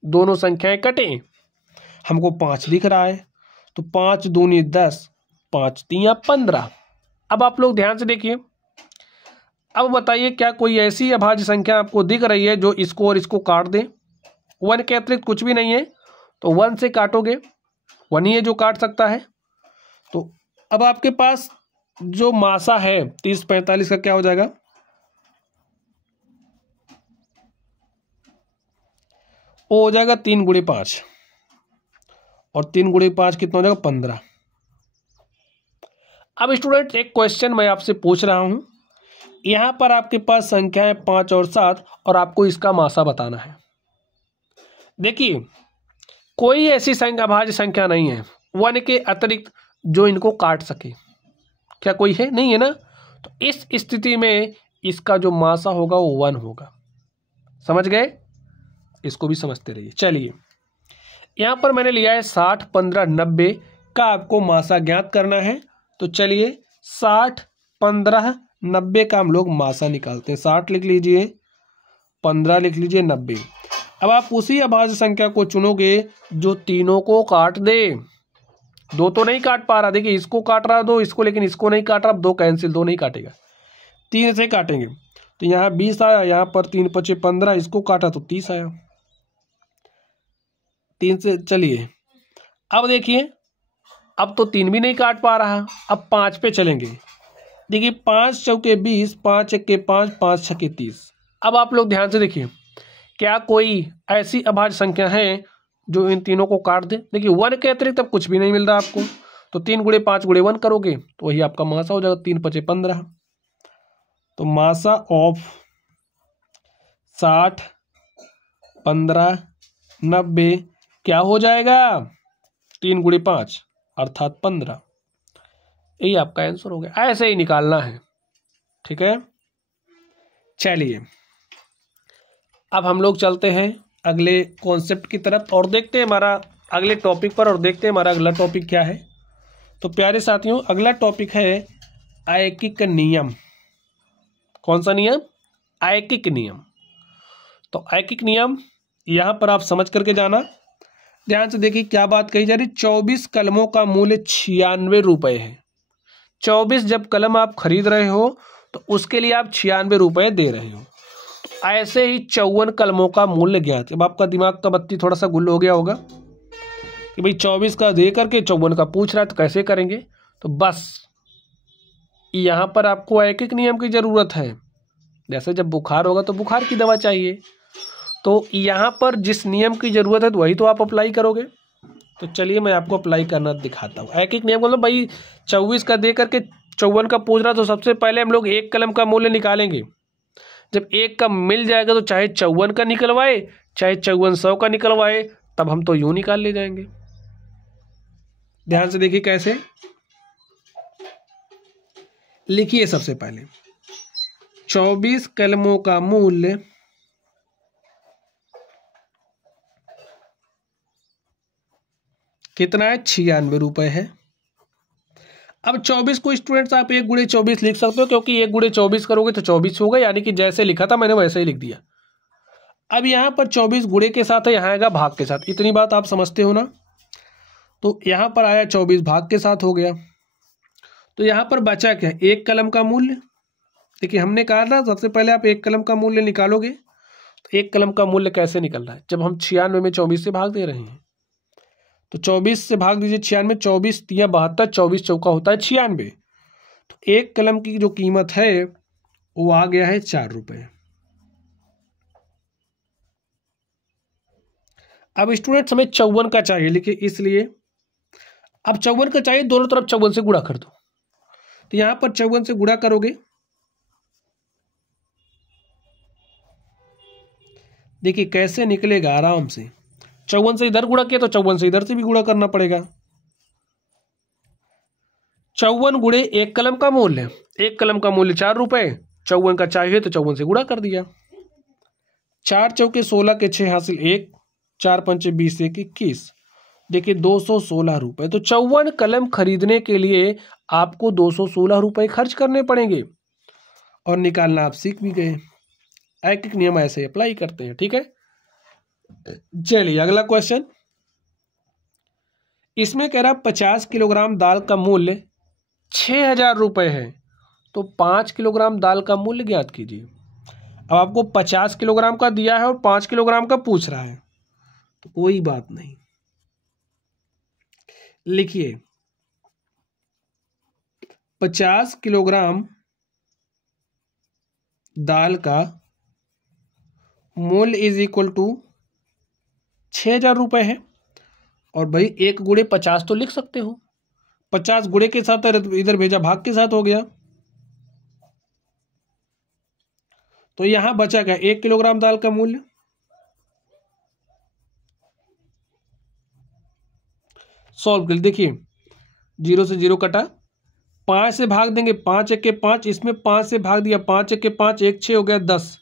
दोनों संख्याएं कटे। हमको 5 दिख रहा है तो 5 दूनी 10, 5 तिया 15। अब आप लोग ध्यान से देखिए, अब बताइए क्या कोई ऐसी अभाज्य संख्या आपको दिख रही है जो इसको और इसको काट दे। 1 के अतिरिक्त कुछ भी नहीं है तो 1 से काटोगे, 1 ही है जो काट सकता है। तो अब आपके पास जो मासा है 30 45 का क्या हो जाएगा, वो हो जाएगा 3 गुणे 5, और 3 गुणे 5 कितना हो जाएगा 15। अब स्टूडेंट एक क्वेश्चन मैं आपसे पूछ रहा हूं, यहां पर आपके पास संख्या है 5 और 7 और आपको इसका मासा बताना है। देखिए कोई ऐसी संख्या अभाज्य संख्या नहीं है 1 के अतिरिक्त जो इनको काट सके। क्या कोई है, नहीं है ना। तो इस स्थिति में इसका जो मासा होगा वो 1 होगा। समझ गए, इसको भी समझते रहिए। चलिए यहाँ पर मैंने लिया है 60, 15, 90 का आपको मासा ज्ञात करना है। तो चलिए 60, 15, 90 का हम लोग मासा निकालते हैं। 60 लिख लीजिए, 15 लिख लीजिए, 90। अब आप उसी अभाज्य संख्या को चुनोगे जो तीनों को काट दे। दो तो नहीं काट पा रहा, देखिए इसको काट रहा दो, इसको, लेकिन इसको नहीं काट रहा। अब दो कैंसिल, दो नहीं काटेगा, 3 से काटेंगे। तो यहाँ 20 आया, यहाँ पर 3 5 15, इसको काटा तो 30 आया। 3 से चलिए अब देखिए, अब तो 3 भी नहीं काट पा रहा। अब 5 पे चलेंगे। देखिए 5 चौके 20, 5 1 5, 5 6 30। अब आप लोग ध्यान से देखिए, क्या कोई ऐसी अभाज्य संख्या है जो इन तीनों को काट दे? देखिए 1 के अतिरिक्त अब कुछ भी नहीं मिल रहा आपको। तो 3 गुणे 5 गुणे 1 करोगे तो वही आपका मासा हो जाएगा, 3 5 15। तो मासा ऑफ 60, 15, 90 क्या हो जाएगा? 3 गुणे 5 अर्थात 15। यही आपका आंसर हो गया। ऐसे ही निकालना है, ठीक है। चलिए अब हम लोग चलते हैं अगले कॉन्सेप्ट की तरफ और देखते हैं हमारा अगले टॉपिक पर, और देखते हैं हमारा अगला टॉपिक क्या है। तो प्यारे साथियों, अगला टॉपिक है आयकिक नियम। कौन सा नियम? आयकिक नियम। तो आयकिक नियम यहाँ पर आप समझ करके जाना। ध्यान से देखिए क्या बात कही जा रही। 24 कलमों का मूल्य 96 रुपये है। 24 जब कलम आप खरीद रहे हो तो उसके लिए आप 96 रुपये दे रहे हो। तो ऐसे ही 54 कलमों का मूल्य ज्ञात। अब आपका दिमाग का बत्ती थोड़ा सा गुल हो गया होगा कि भाई 24 का दे करके 54 का पूछ रहा है, तो कैसे करेंगे? तो बस यहाँ पर आपको आयकिक नियम की जरूरत है। जैसे जब बुखार होगा तो बुखार की दवा चाहिए, तो यहाँ पर जिस नियम की जरूरत है तो वही तो आप अप्लाई करोगे। तो चलिए मैं आपको अप्लाई करना दिखाता हूँ। आयकिक नियम मतलब भाई 24 का दे करके 54 का पूछ रहा, तो सबसे पहले हम लोग एक कलम का मूल्य निकालेंगे। जब एक का मिल जाएगा तो चाहे 54 का निकलवाए चाहे 5400 का निकलवाए, तब हम तो यूं निकाल ले जाएंगे। ध्यान से देखिए कैसे लिखिए। सबसे पहले 24 कलमों का मूल्य कितना है? 96 रुपये है। अब 24 को स्टूडेंट्स आप 1 गुणे 24 लिख सकते हो, क्योंकि 1 गुणे 24 करोगे तो 24 होगा, यानी कि जैसे लिखा था मैंने वैसे ही लिख दिया। अब यहाँ पर 24 गुणे के साथ है, यहाँ आएगा भाग के साथ। इतनी बात आप समझते हो ना? तो यहाँ पर आया 24 भाग के साथ हो गया। तो यहाँ पर बचा क्या? एक कलम का मूल्य। देखिए हमने कहा ना सबसे पहले आप एक कलम का मूल्य निकालोगे। तो एक कलम का मूल्य कैसे निकल रहा है? जब हम 96 में 24 से भाग दे रहे हैं, तो 24 से भाग दीजिए 96, 24 3 72, 24 चौका होता है 96। तो एक कलम की जो कीमत है वो आ गया है 4 रुपये। अब स्टूडेंट्स हमें 54 का चाहिए, लिखिए इसलिए अब 54 का चाहिए, दोनों तरफ 54 से गुणा कर दो। तो यहां पर 54 से गुणा करोगे, देखिए कैसे निकलेगा आराम से। 54 से इधर गुणा किया तो 54 से इधर से भी गुणा करना पड़ेगा। 54 गुणे एक कलम का मूल्य, एक कलम का मूल्य 4 रुपए, 54 का चाहिए तो 54 से गुणा कर दिया। 4 चौके 16 के 6 हासिल 1, 4 पंचे 20 1 21। देखिए 216 रुपए। तो 54 कलम खरीदने के लिए आपको 216 रुपए खर्च करने पड़ेंगे, और निकालना आप सीख भी गए। आयकिक नियम ऐसे अप्लाई करते हैं, ठीक है। चलिए अगला क्वेश्चन। इसमें कह रहा 50 किलोग्राम दाल का मूल्य 6000 रुपये है, तो 5 किलोग्राम दाल का मूल्य ज्ञात कीजिए। अब आपको 50 किलोग्राम का दिया है और 5 किलोग्राम का पूछ रहा है, तो कोई बात नहीं, लिखिए 50 किलोग्राम दाल का मूल्य इज इक्वल टू 6000 रुपये है। और भाई 1 गुणे 50 तो लिख सकते हो, 50 गुणे के साथ इधर भेजा भाग के साथ हो गया। तो यहां बचा क्या? 1 किलोग्राम दाल का मूल्य। सॉल्व कर देखिए, 0 से 0 कटा, 5 से भाग देंगे, 5 1 के 5, इसमें 5 से भाग दिया, 5 1 के 5, 1 6 हो गया 10,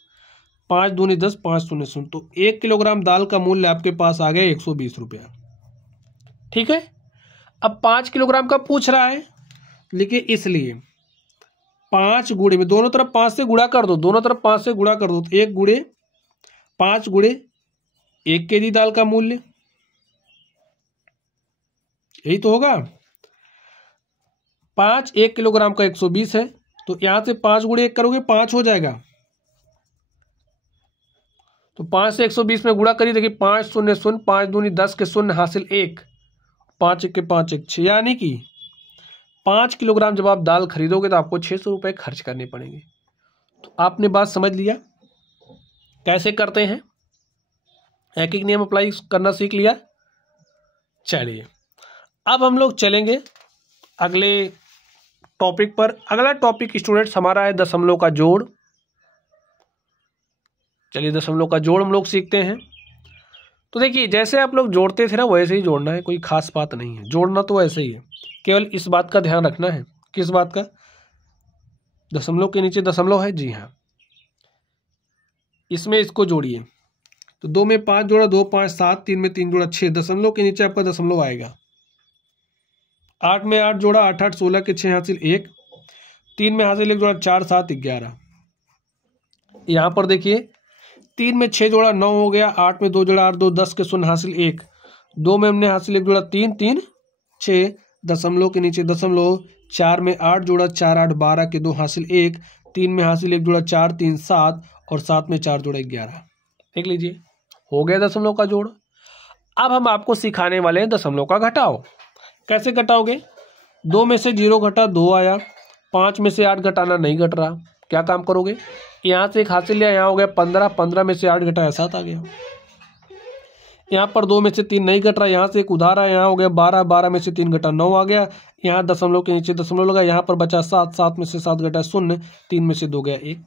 5 दूनी 10, 5 शून्य शून्य। तो 1 किलोग्राम दाल का मूल्य आपके पास आ गया 120 रुपया। ठीक है। अब 5 किलोग्राम का पूछ रहा है, लिखिए इसलिए 5 गुणे में दोनों तरफ 5 से गुणा कर दो, दोनों तरफ 5 से गुणा कर दो, तो 1 गुणे 5 गुणे 1 केजी दाल का मूल्य, यही तो होगा। 5 1 किलोग्राम का 120 है, तो यहां से 5 गुणे 1 करोगे 5 हो जाएगा, तो 5 से 120 में गुणा करिए, देखिए 5 शून्य शून्य, 5 दूनी 10 के शून्य हासिल 1, 5 1 के 5 1 6, यानी कि 5 किलोग्राम जब आप दाल खरीदोगे तो आपको 600 रुपये खर्च करने पड़ेंगे। तो आपने बात समझ लिया कैसे करते हैं, एक एक नियम अप्लाई करना सीख लिया। चलिए अब हम लोग चलेंगे अगले टॉपिक पर। अगला टॉपिक स्टूडेंट्स हमारा है दशमलव का जोड़। चलिए दशमलव का जोड़ हम लोग सीखते हैं। तो देखिए जैसे आप लोग जोड़ते थे ना वैसे ही जोड़ना है, कोई खास बात नहीं है, जोड़ना तो वैसे ही है, केवल इस बात का ध्यान रखना है। किस बात का? दशमलव के नीचे दशमलव है, जी हाँ, इसमें इसको जोड़िए, तो 2 में 5 जोड़ा 2 5 7, 3 में 3 जोड़ा 6, दशमलव के नीचे आपका दशमलव आएगा। 8 में 8 जोड़ा 8 8 16 के 6 हासिल 1, 3 में हासिल 1 जोड़ा 4 7 11। यहाँ पर देखिए 3 में 6 जोड़ा 9 हो गया, 8 में 2 जोड़ा 8 2 10 के शून्य हासिल 1, 2 में हमने हासिल 1 जोड़ा 3 3 6, दशमलव के नीचे दशमलव, 4 में 8 जोड़ा 4 8 12 के 2 हासिल 1, 3 में हासिल 1 जोड़ा 4 3 7 और 7 में 4 जोड़ा 11। देख लीजिए हो गया दशमलव का जोड़। अब हम आपको सिखाने वाले हैं दशमलव का घटाओ। कैसे घटाओगे? 2 में से 0 घटा 2 आया, 5 में से 8 घटाना नहीं घट रहा, क्या काम करोगे? यहाँ से एक हासिल लिया, यहाँ हो गया 15, 15 में से 8 घटाया 7 आ गया। यहाँ पर 2 में से 3 नहीं घट रहा, यहाँ से एक उधार आया, यहाँ हो गया 12, 12 में से 3 घटा 9 आ गया। यहाँ दशमलव के नीचे दशमलव लगा, यहाँ पर बचा 7, 7 में से 7 घटा 0, 3 में से 2 गया 1।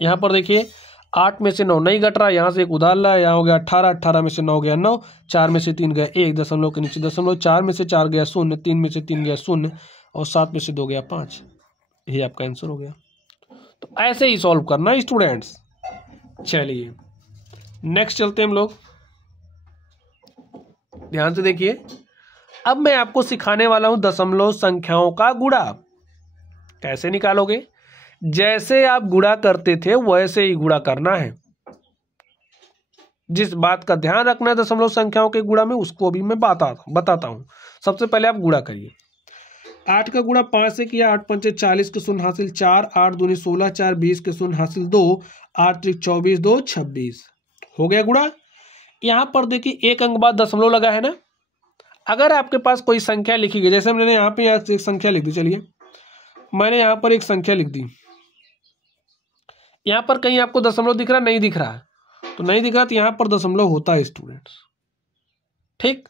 यहाँ पर देखिए 8 में से 9 नहीं घट रहा, यहाँ से एक उधार लाया, यहाँ हो गया 18, 18 में से 9 गया 9, 4 में से 3 गया 1, दशमलव के नीचे दशमलव, 4 में से 4 गया 0, 3 में से 3 गया 0 और 7 में से 2 गया 5। यही आपका आंसर हो गया। तो ऐसे ही सॉल्व करना है स्टूडेंट्स। चलिए नेक्स्ट चलते हैं हम लोग, ध्यान से देखिए। अब मैं आपको सिखाने वाला हूं दशमलव संख्याओं का गुणा। कैसे निकालोगे? जैसे आप गुणा करते थे वैसे ही गुणा करना है। जिस बात का ध्यान रखना है दशमलव संख्याओं के गुणा में उसको भी मैं बताता हूं। सबसे पहले आप गुणा करिए। 8 का गुणा 5 से किया, 8 पंचे 40 के शून्य हासिल 4, 8 दूनी 16, 4 20 के शून्य हासिल 2, 8 त्रिक 24, 2 26। हो गया गुणा। यहाँ पर देखिए एक अंक बाद दशमलव लगा है ना। अगर आपके पास कोई संख्या लिखी गई, जैसे मैंने यहाँ पे एक संख्या लिख दी, चलिए मैंने यहाँ पर एक संख्या लिख दी, यहाँ पर कहीं आपको दशमलव दिख रहा? नहीं दिख रहा है, तो नहीं दिख रहा तो यहाँ पर दशमलव होता है स्टूडेंट्स, ठीक।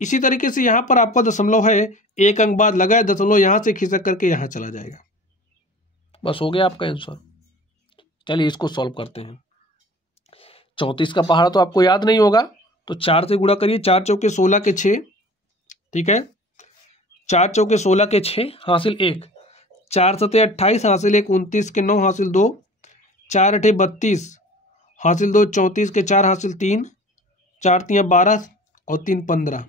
इसी तरीके से यहाँ पर आपका दशमलव है, एक अंक बाद लगा है दशमलव, यहाँ से खिसक करके यहाँ चला जाएगा। बस हो गया आपका आंसर। चलिए इसको सॉल्व करते हैं। 34 का पहाड़ा तो आपको याद नहीं होगा, तो 4 से गुणा करिए। 4 चौके 16 के 6, ठीक है, 4 चौके 16 के 6 हासिल 1, 4 सते 28 हासिल 1, 29 के 9 हासिल 2, 4 अठे 32 हासिल 2, 34 के 4 हासिल 3, 4 तियां 12 और 3 15।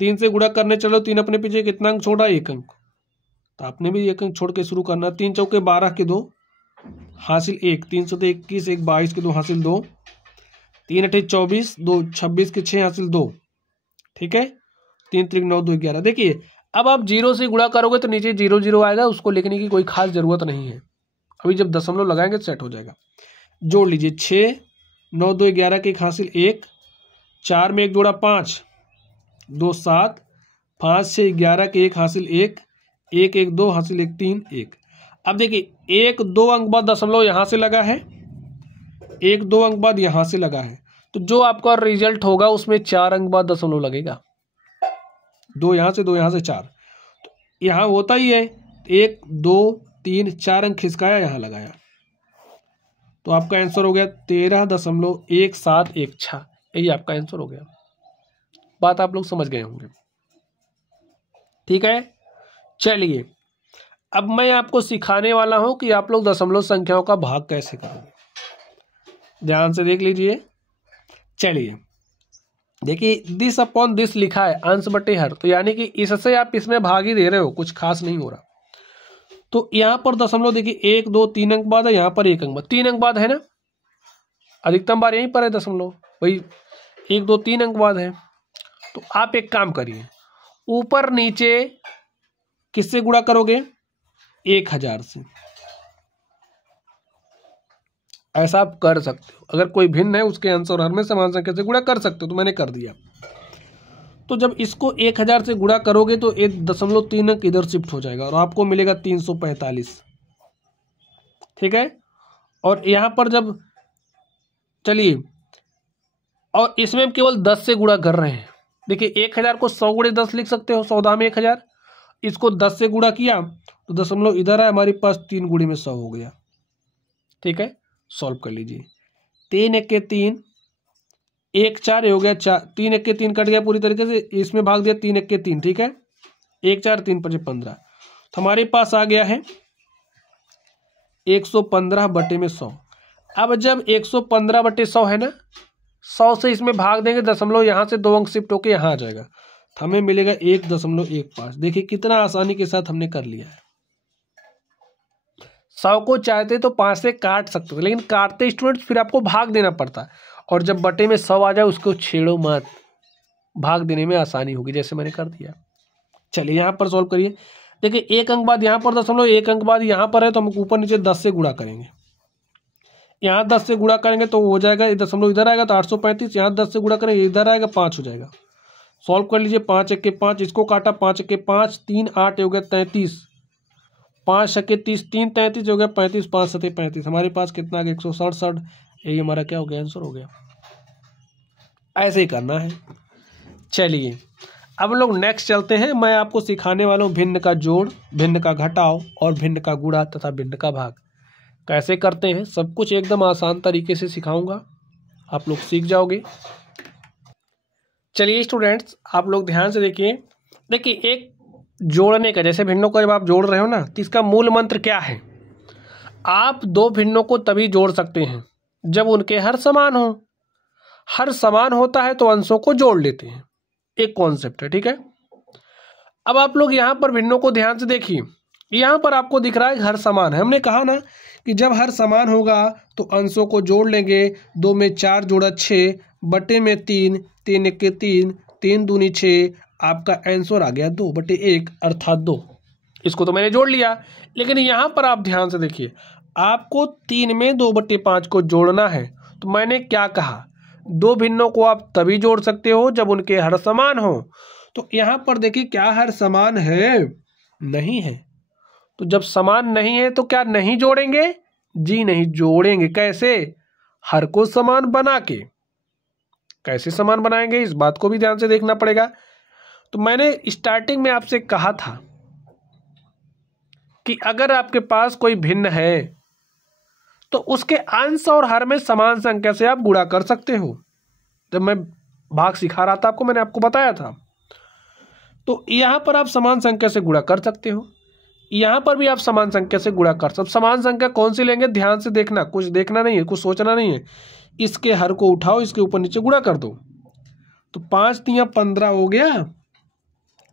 3 से गुणा करने चलो, 3 अपने पीछे कितना अंक छोड़ा? 1 अंक, तो आपने भी 1 अंक छोड़ के शुरू करना। 3 चौके 12 के 2 हासिल 1, 3 सते 21, 1 22 के 2 हासिल 2, 3 अठे 24, 2 26 के 6 हासिल 2, ठीक है, 3 त्रिक 9 2 11। देखिए अब आप 0 से गुणा करोगे तो नीचे 0 0 आएगा, उसको लिखने की कोई खास जरूरत नहीं है। अभी जब दशमलव लगाएंगे तो सेट हो जाएगा। जोड़ लीजिए 6 9 2 11 के 1 हासिल 1, 4 में 1 जोड़ा 5 2 7, 5 6 11 के 1 हासिल 1, 1 1 2 हासिल 1 3 1। अब देखिए 1 2 अंक बाद दशमलव यहाँ से लगा है, 1 2 अंक बाद यहाँ से लगा है, तो जो आपका रिजल्ट होगा उसमें 4 अंक बाद दशमलव लगेगा। 2 यहाँ से 2 यहाँ से 4, तो यहाँ होता ही है 1 2 3 4 अंक खिसकाया, यहाँ लगाया, तो आपका आंसर हो गया 13.1716। यही आपका आंसर हो गया। बात आप लोग समझ गए होंगे, ठीक है। चलिए अब मैं आपको सिखाने वाला हूं कि आप लोग दशमलव संख्याओं का भाग कैसे करोगे। ध्यान से देख लीजिए। चलिए देखिए दिस अपॉन दिस लिखा है अंश बटे हर, तो यानी कि इससे आप इसमें भाग ही दे रहे हो, कुछ खास नहीं हो रहा। तो यहाँ पर दशमलव देखिए 1 2 3 अंक बाद है, यहाँ पर 1 अंक बाद, 3 अंक बाद है ना, अधिकतम बार यहीं पर है दशमलव, भाई 1 2 3 अंक बाद है। तो आप एक काम करिए, ऊपर नीचे किससे गुणा करोगे, 1000 से। ऐसा आप कर सकते हो, अगर कोई भिन्न है उसके अंश और हर में समान संख्या से गुणा कर सकते हो, तो मैंने कर दिया। तो जब इसको 1000 से गुणा करोगे तो 1.3 अंक इधर शिफ्ट हो जाएगा और आपको मिलेगा 345, ठीक है। और यहाँ पर जब चलिए, और इसमें हम केवल 10 से गुणा कर रहे हैं। देखिए 1000 को 100 गुणे 10 लिख सकते हो, 100 में 1000, इसको 10 से गुणा किया तो दशमलव इधर है, हमारे पास 3 गुणे में 100 हो गया, ठीक है। सॉल्व कर लीजिए, 3 1 के 3, 1 4 हो गया 4, 3 1 के 3 कट गया पूरी तरीके से, इसमें भाग दिया 3 1 के 3, ठीक है। 1 4 3 5 15, तो हमारे पास आ गया है 115 बटे में 100। अब जब 115 बटे 100 है ना, 100 से इसमें भाग देंगे, दशमलव यहाँ से 2 अंक शिफ्ट होकर यहाँ आ जाएगा, तो हमें मिलेगा 1.15। देखिए कितना आसानी के साथ हमने कर लिया है। 100 को चाहते तो 5 से काट सकते थे, लेकिन काटते स्टूडेंट्स फिर आपको भाग देना पड़ता, और जब बटे में 100 आ जाए उसको छेड़ो मत, भाग देने में आसानी होगी, जैसे मैंने कर दिया। चलिए यहाँ पर सॉल्व करिए। देखिए 1 अंक बाद यहाँ पर दशमलव, 1 अंक बाद यहाँ पर है, तो हम ऊपर नीचे 10 से गुणा करेंगे। यहाँ 10 से गुणा करेंगे तो हो जाएगा, दशमलव इधर आएगा तो 835, यहाँ 10 से गुणा करेंगे इधर आएगा 5 हो जाएगा। सॉल्व कर लीजिए, 5 1 के 5, इसको काटा 5 1 के 5, 3 8 हो गया 33, 5 6 30, 3 33 हो गया 35, 5 7 35, हमारे पास कितना आ गया 167। यही हमारा क्या हो गया, आंसर हो गया। ऐसे ही करना है। चलिए अब हम लोग नेक्स्ट चलते हैं। मैं आपको सिखाने वाला हूँ भिन्न का जोड़, भिन्न का घटाव और भिन्न का गुणा तथा भिन्न का भाग कैसे करते हैं। सब कुछ एकदम आसान तरीके से सिखाऊंगा, आप लोग सीख जाओगे। चलिए स्टूडेंट्स आप लोग ध्यान से देखिए। देखिए एक जोड़ने का, जैसे भिन्नों को जब आप जोड़ रहे हो ना, तो इसका मूल मंत्र क्या है। आप दो भिन्नों को तभी जोड़ सकते हैं जब उनके हर समान हो। हर समान होता है तो अंशों को जोड़ लेते हैं, एक कॉन्सेप्ट है, ठीक है। अब आप लोग यहाँ पर भिन्नों को ध्यान से देखिए, यहाँ पर आपको दिख रहा है हर समान है। हमने कहा ना कि जब हर समान होगा तो अंशों को जोड़ लेंगे। 2 में 4 जोड़ा 6 बटे में 3, 3 1 के 3, 3 दूनी 6, आपका आंसर आ गया 2 बटे 1 अर्थात 2। इसको तो मैंने जोड़ लिया, लेकिन यहाँ पर आप ध्यान से देखिए, आपको 3 में 2 बटे 5 को जोड़ना है। तो मैंने क्या कहा, दो भिन्नों को आप तभी जोड़ सकते हो जब उनके हर समान हो। तो यहाँ पर देखिए क्या हर समान है, नहीं है। तो जब समान नहीं है तो क्या नहीं जोड़ेंगे, जी नहीं जोड़ेंगे। कैसे, हर को समान बना के। कैसे समान बनाएंगे, इस बात को भी ध्यान से देखना पड़ेगा। तो मैंने स्टार्टिंग में आपसे कहा था कि अगर आपके पास कोई भिन्न है तो उसके अंश और हर में समान संख्या से आप गुणा कर सकते हो। जब मैं भाग सिखा रहा था आपको, मैंने आपको बताया था। तो यहाँ पर आप समान संख्या से गुणा कर सकते हो, यहाँ पर भी आप समान संख्या से गुणा कर सकते। समान संख्या कौन सी लेंगे, ध्यान से देखना, कुछ देखना नहीं है, कुछ सोचना नहीं है। इसके हर को उठाओ, इसके ऊपर नीचे गुणा कर दो। तो 5 3 15 हो गया,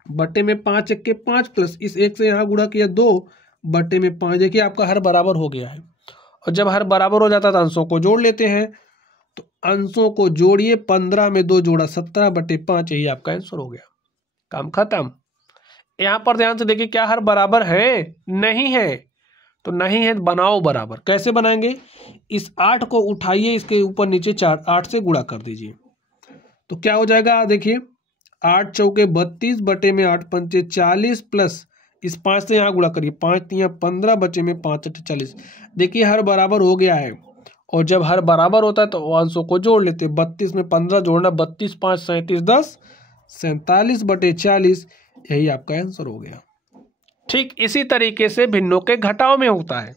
बटे में 5 1 के 5 प्लस इस 1 से यहाँ गुणा किया 2 बटे में 5। देखिए आपका हर बराबर हो गया है। और जब हर बराबर हो जाता है तो अंशों को जोड़ लेते हैं। तो अंशों को जोड़िए, 15 में 2 जोड़ा 17 बटे 5, यही आपका आंसर हो गया, काम खत्म। यहाँ पर ध्यान से देखिए, क्या हर बराबर है, नहीं है। तो नहीं है, बनाओ बराबर। कैसे बनाएंगे, इस 8 को उठाइए, इसके ऊपर नीचे 4 8 से गुणा कर दीजिए। तो क्या हो जाएगा, देखिए 8 चौके 32 बटे में 8 पंचे 40 प्लस इस 5 से यहाँ गुणा करिए, 5 3 15 बचे में 5 8 40। देखिए हर बराबर हो गया है। और जब हर बराबर होता है तो अंशों को जोड़ लेते हैं। 32 में 15 जोड़ना, 32 5 37 10 47 बटे 40, यही आपका आंसर हो गया। ठीक इसी तरीके से भिन्नों के घटाव में होता है।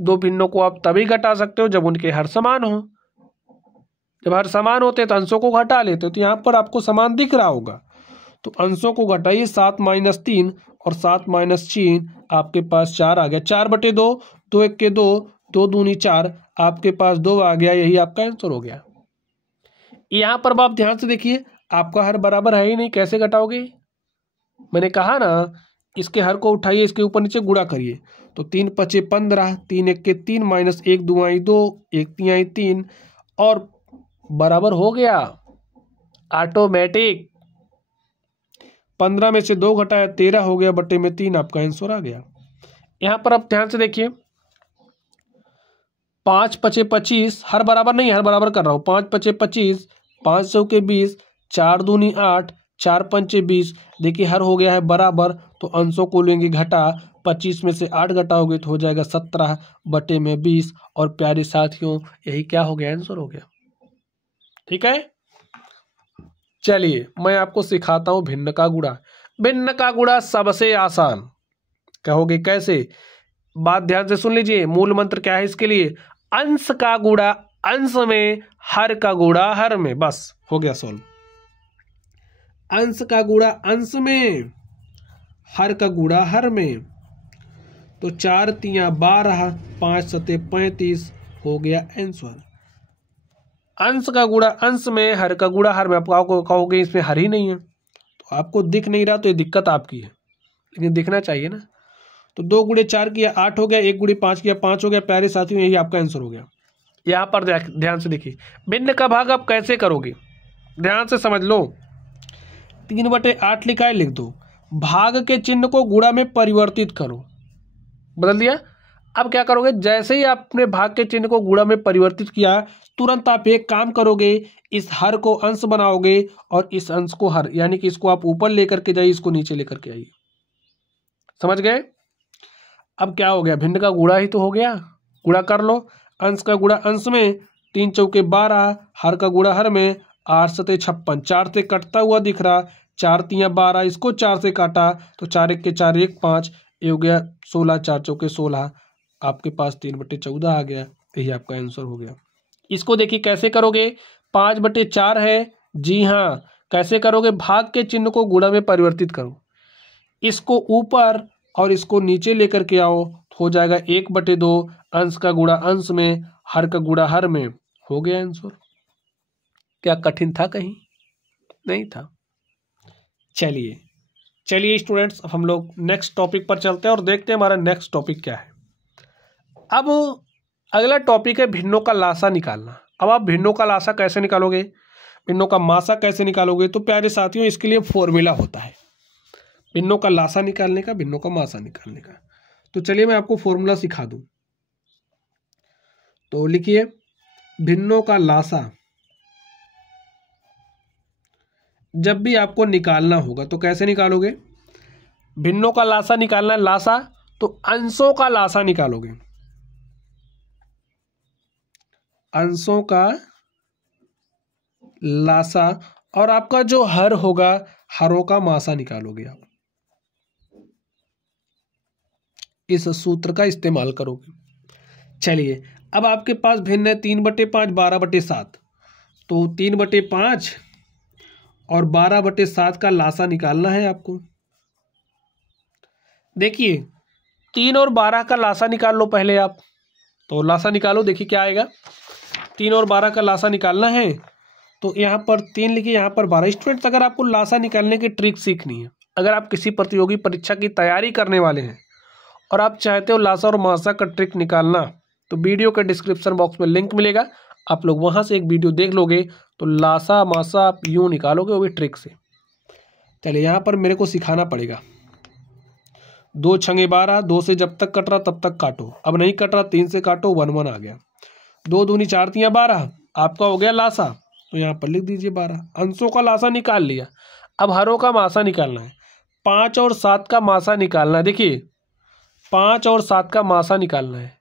दो भिन्नों को आप तभी घटा सकते हो जब उनके हर समान हो। जब हर समान होते हैं तो अंशों को घटा लेते हो। तो यहाँ पर आपको समान दिख रहा होगा, तो अंशों को घटाइए। 7 - 3 और 7 - 3, आपके पास 4 आ गया। 4 बटे 2, 2 1 के 2, 2 दूनी 4, आपके पास 2 आ गया, यही आपका आंसर हो गया। यहाँ पर आप ध्यान से देखिए, आपका हर बराबर है ही नहीं, कैसे घटाओगे? मैंने कहा ना, इसके हर को उठाइए, इसके ऊपर नीचे गुणा करिए। तो 3 पचे 15, 3 एक के 3 माइनस 1 दुआई 2, 1 तिहाई 3 और बराबर हो गया ऑटोमेटिक। 15 में से 2 घटाया 13 हो गया, बटे में 3 आपका आंसर आ गया। यहाँ पर आप ध्यान से देखिए, 5 पचे 25, हर बराबर नहीं, हर बराबर कर रहा हूँ। 5 पचे 25, 5 सौ के 20, 4 दूनी 8, 4 पंचे 20। देखिए हर हो गया है बराबर, तो अंशों को लेंगे घटा। 25 में से 8 घटाओगे तो हो जाएगा 17 बटे में 20। और प्यारे साथियों, यही क्या हो गया? आंसर हो गया। ठीक है, चलिए मैं आपको सिखाता हूं भिन्न का गुणा। भिन्न का गुणा सबसे आसान। कहोगे कैसे? बात ध्यान से सुन लीजिए, मूल मंत्र क्या है इसके लिए? अंश का गुणा अंश में, हर का गुणा हर में, बस हो गया सॉल्व। अंश का गुणा अंश में, हर का गुणा हर में। तो 4 तिया 12, 5 सते 35 हो गया आंसर। अंश का गुणा अंश में, हर का गुणा हर में। आप कहोगे इसमें हर ही नहीं है, तो आपको दिख नहीं रहा, तो ये दिक्कत आपकी है, लेकिन दिखना चाहिए ना। तो 2 गुणे 4 किया 8 हो गया, 1 गुणे 5 किया 5 हो गया। प्यारे साथियों, यही आपका आंसर हो गया। यहाँ पर ध्यान से देखिए, भिन्न का भाग आप कैसे करोगे, ध्यान से समझ लो। 3/8 लिखा है, लिख दो। भाग के चिन्ह को गुणा में परिवर्तित करो, बदल दिया। अब क्या करोगे? जैसे ही आपने भाग के चिन्ह को गुणा में परिवर्तित किया, तुरंत आप एक काम करोगे, इस हर को अंश बनाओगे और इस अंश को हर, यानी कि इसको आप ऊपर लेकर के जाइए, इसको नीचे लेकर के आइए। समझ गए? अब क्या हो गया? भिन्न का गुणा ही तो हो गया। गुणा कर लो। अंश का गुणा अंश में, 3 चौके 12, हर का गुणा हर में, 8 सते 56। 4 से कटता हुआ दिख रहा, 4 तिया 12, इसको 4 से काटा तो 4 एक के 4, 1 5, ये हो गया 16, 4 चौके 16। आपके पास 3/14 आ गया, यही आपका आंसर हो गया। इसको देखिए कैसे करोगे? 5/4 है, जी हाँ। कैसे करोगे? भाग के चिन्ह को गुणा में परिवर्तित करो, इसको ऊपर और इसको नीचे लेकर के आओ, हो जाएगा 1/2। अंश का गुणा अंश में, हर का गुणा हर में, हो गया आंसर। क्या कठिन था? कहीं नहीं था। चलिए चलिए स्टूडेंट्स, अब हम लोग नेक्स्ट टॉपिक पर चलते हैं और देखते हैं हमारा नेक्स्ट टॉपिक क्या है। अब अगला टॉपिक है भिन्नों का लासा निकालना। अब आप भिन्नों का लासा कैसे निकालोगे, भिन्नों का मासा कैसे निकालोगे? तो प्यारे साथियों, इसके लिए फॉर्मूला होता है भिन्नों का लासा निकालने का, भिन्नों का मासा निकालने का। तो चलिए मैं आपको फॉर्मूला सिखा दूं। तो लिखिए, भिन्नों का लासा जब भी आपको निकालना होगा तो कैसे निकालोगे? भिन्नों का लासा निकालना है, लासा तो अंशों का लासा निकालोगे, अंशों का लासा। और आपका जो हर होगा, हरों का मासा निकालोगे आप। इस सूत्र का इस्तेमाल करोगे। चलिए, अब आपके पास भिन्न है 3/5, 12/7। तो 3/5 और 12/7 का लासा निकालना है आपको। देखिए, 3 और 12 का लासा निकाल लो पहले आप। तो लासा निकालो, देखिए क्या आएगा। 3 और 12 का लासा निकालना है, तो यहाँ पर 3 लिखिए, यहाँ पर 12। स्टूडेंट्स, अगर आपको लासा निकालने की ट्रिक सीखनी है, अगर आप किसी प्रतियोगी परीक्षा की तैयारी करने वाले हैं और आप चाहते हो लासा और मासा का ट्रिक निकालना, तो वीडियो के डिस्क्रिप्शन बॉक्स में लिंक मिलेगा, आप लोग वहाँ से एक वीडियो देख लोगे, तो लासा मासा आप यूँ निकालोगे, वो भी ट्रिक से। चलिए, यहाँ पर मेरे को सिखाना पड़ेगा। 2 छंगे 12, 2 से जब तक कट रहा तब तक काटो, अब नहीं कट रहा 3 से काटो, 1 1 आ गया। 2 दूनी 4 तिया 12, आपका हो गया लासा। तो यहाँ पर लिख दीजिए 12। अंशों का लासा निकाल लिया, अब हरों का मासा निकालना है। 5 और 7 का मासा निकालना है। देखिए, 5 और 7 का मासा निकालना है।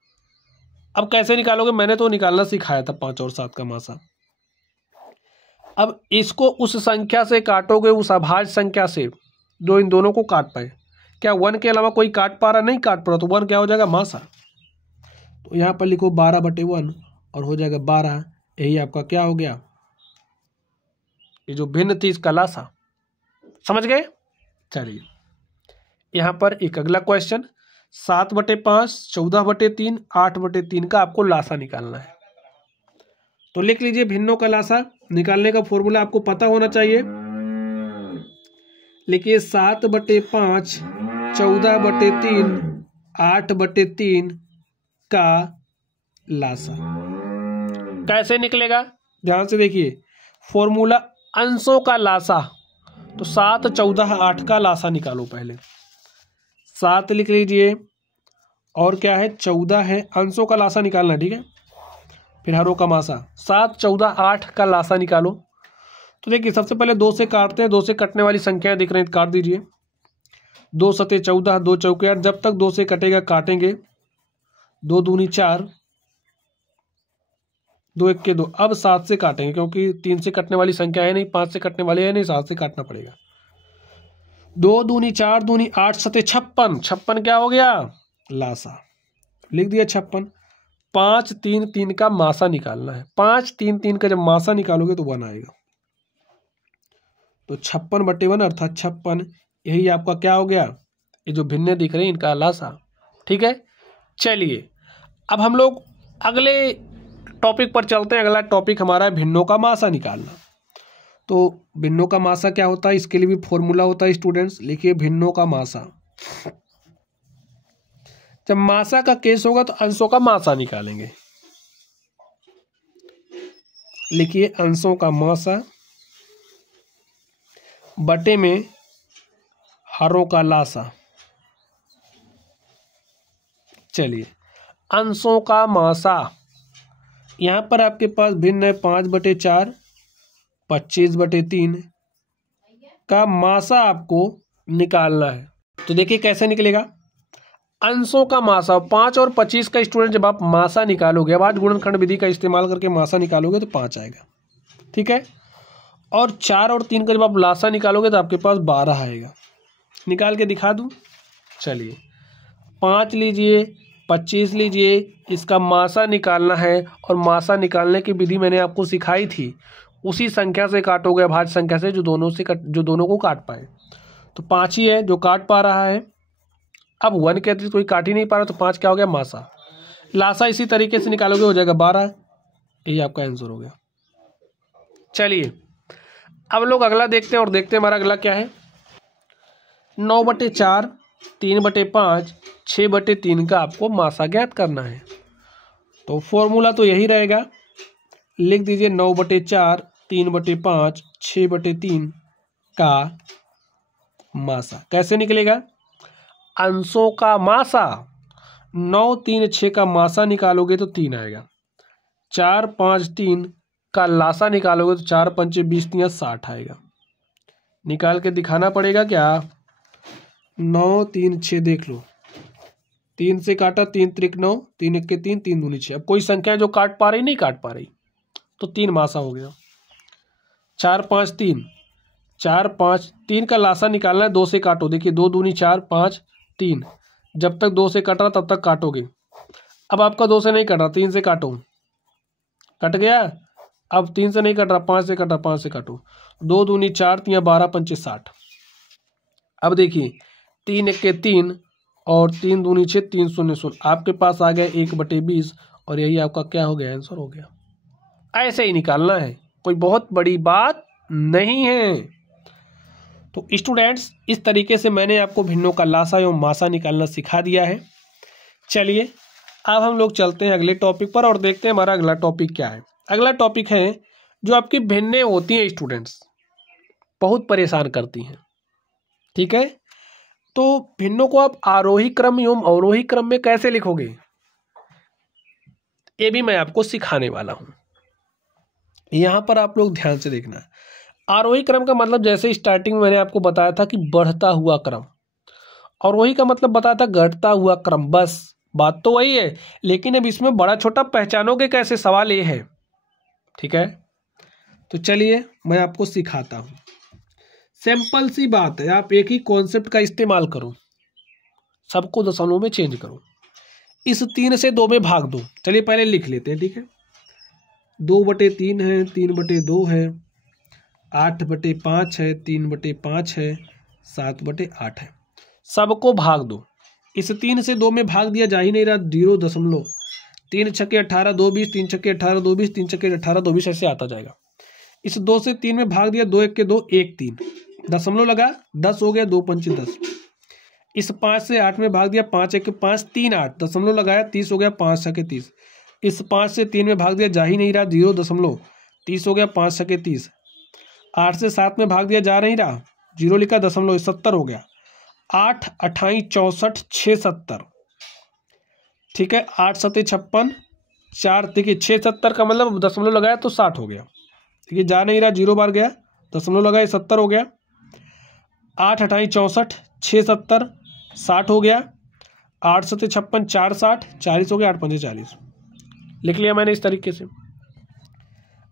अब कैसे निकालोगे? मैंने तो निकालना सिखाया था 5 और 7 का मासा। अब इसको उस संख्या से काटोगे, उस अभाज्य संख्या से जो इन दोनों को काट पाए। क्या 1 के अलावा कोई काट पा रहा? नहीं काट पा रहा, तो 1 क्या हो जाएगा? मासा। तो यहाँ पर लिखो 12/1 और हो जाएगा 12। यही आपका क्या हो गया? ये जो भिन्न थी इसका लासा। समझ गए? चलिए, यहाँ पर एक अगला क्वेश्चन, 7/5, 14/3, 8/3 का आपको लासा निकालना है। तो लिख लीजिए भिन्नों का लासा निकालने का फॉर्मूला आपको पता होना चाहिए। लिखिए 7/5 14/3 8/3 का लासा। कैसे निकलेगा ध्यान से देखिए, फॉर्मूला अंशों का लासा, तो 7 14 8 का लासा निकालो। पहले 7 लिख लीजिए और क्या है 14 है, अंशों का लासा निकालना, ठीक है। फिर हरों का मासा, 7 14 8 का लासा निकालो। तो देखिए सबसे पहले 2 से काटते हैं, 2 से कटने वाली संख्याएं दिख रही हैं, काट दीजिए। 2 सते 14 2 चौके 8, जब तक 2 से कटेगा काटेंगे। 2 दूनी 4 2 1 के 2। अब 7 से काटेंगे क्योंकि 3 से कटने वाली संख्या है नहीं, 5 से कटने वाली है नहीं, 7 से काटना पड़ेगा। 2 दूनी 4 दूनी 8 सते 56, 56 क्या हो गया लासा, लिख दिया 56। 5 3 3 का मासा निकालना है, 5 3 3 का जब मासा निकालोगे तो 1 आएगा। तो 56/1 अर्थात 56, यही आपका क्या हो गया, ये जो भिन्न दिख रहे हैं इनका लासा, ठीक है। चलिए अब हम लोग अगले टॉपिक पर चलते हैं। अगला टॉपिक हमारा है भिन्नों का मासा निकालना। तो भिन्नों का मासा क्या होता है, इसके लिए भी फॉर्मूला होता है स्टूडेंट्स। लिखिए भिन्नों का मासा, जब मासा का केस होगा तो अंशों का मासा निकालेंगे। लिखिए अंशों का मासा बटे में हरों का लासा। चलिए अंशों का मासा, यहां पर आपके पास भिन्न है 5/4 25/3 का मासा आपको निकालना है। तो देखिए कैसे निकलेगा, अंशों का मासा 5 और 25 का स्टूडेंट जब आप मासा निकालोगे, अब आज गुणनखंड विधि का इस्तेमाल करके मासा निकालोगे तो 5 आएगा, ठीक है। और 4 और 3 का जब आप लासा निकालोगे तो आपके पास 12 आएगा। निकाल के दिखा दूं, चलिए 5 लीजिए 25 लीजिए, इसका मासा निकालना है और मासा निकालने की विधि मैंने आपको सिखाई थी, उसी संख्या से काटोगे, अभाज्य संख्या से जो दोनों को काट पाए। तो 5 ही है जो काट पा रहा है। अब 1 के अतिरिक्त कोई काट ही नहीं पा रहा, तो 5 क्या हो गया मासा। लासा इसी तरीके से निकालोगे हो जाएगा 12, यही आपका आंसर हो गया। चलिए अब लोग अगला देखते हैं और देखते हैं हमारा अगला क्या है। 9/4 3/5 6/3 का आपको मासा ज्ञात करना है। तो फॉर्मूला तो यही रहेगा, लिख दीजिए 9/4 3/5 6/3 का मासा। कैसे निकलेगा, अंशों का मासा 9 3 6 का मासा निकालोगे तो 3 आएगा। 4 5 3 का लासा निकालोगे तो 4 5 20 3 60 आएगा। निकाल के दिखाना पड़ेगा क्या, 9 3 6 देख लो, 3 से काटा 3 त्रिक 9 3 1 के 3 3 दूनी 6। अब कोई संख्या जो काट पा रही नहीं काट पा रही, तो 3 मासा हो गया। 4 5 3 4 5 3 का लासा निकालना है, 2 से काटो। देखिए 2 दूनी 4 5 3, जब तक 2 से कट रहा तब तक काटोगे। अब आपका 2 से नहीं कट रहा, 3 से काटो, कट गया। अब 3 से नहीं कट रहा, 5 से कट रहा, 5 से काटो। 2 दूनी 4 3 12 5 60। अब देखिए 3 1 के 3 और 3 दूनी 6 3 0 0, आपके पास आ गया 1/20 और यही आपका क्या हो गया, आंसर हो गया। ऐसे ही निकालना है, कोई बहुत बड़ी बात नहीं है। तो स्टूडेंट्स इस तरीके से मैंने आपको भिन्नों का लासा एवं मासा निकालना सिखा दिया है। चलिए अब हम लोग चलते हैं अगले टॉपिक पर और देखते हैं हमारा अगला टॉपिक क्या है। अगला टॉपिक है जो आपकी भिन्नें होती हैं स्टूडेंट्स, बहुत परेशान करती हैं, ठीक है। तो भिन्नों को आप आरोही क्रम एवं अवरोही क्रम में कैसे लिखोगे, ये भी मैं आपको सिखाने वाला हूं। यहां पर आप लोग ध्यान से देखना। आरोही क्रम का मतलब जैसे स्टार्टिंग में मैंने आपको बताया था कि बढ़ता हुआ क्रम, अवरोही का मतलब बताया था घटता हुआ क्रम। बस बात तो वही है, लेकिन अब इसमें बड़ा छोटा पहचानोगे कैसे, सवाल ये है, ठीक है। तो चलिए मैं आपको सिखाता हूं। सिंपल सी बात है, आप एक ही कॉन्सेप्ट का इस्तेमाल करो, सबको दशमलव में चेंज करो। इस 3 से 2 में भाग दो। चलिए पहले लिख लेते हैं, ठीक है। 2/3 है, 3/2 है, 8/5 है, 3/5 है, 7/8 है। सबको भाग दो। इस 3 से 2 में भाग दिया जा ही नहीं रहा, 0.3 3 छक्के 18 2 20, 3 छक्के 18 2 20, 3 छक्के 18 2 20, ऐसे आता जाएगा। इस 2 से 3 में भाग दिया, 2 1 के 2 1 3, दशमलव लगा 10 हो गया, 2 पंचे 10। इस 5 से 8 में भाग दिया, 5 1 के 5 3 8, दशमलव लगाया 30 हो गया, 5 छक्के 30। इस 5 से 3 में भाग दिया, जा ही नहीं रहा, 0 दशमलव 30 हो गया, 5 छक्के 30। 8 से 7 में भाग दिया, जा नहीं रहा, 0 लिखा, दशमलव 70 हो गया। 8 28 64 6 70, ठीक है। 8 7 56 4, देखिए 6 70 का मतलब दशमलव लगाया तो 60 हो गया, ठीक है। जा नहीं रहा, 0 बार गया, दशमलव लगाया 70 हो गया। 8 28 64 6 70 60 हो गया। 8 7 56 4 60 40 हो गया, 8 5 40, लिख लिया मैंने इस तरीके से।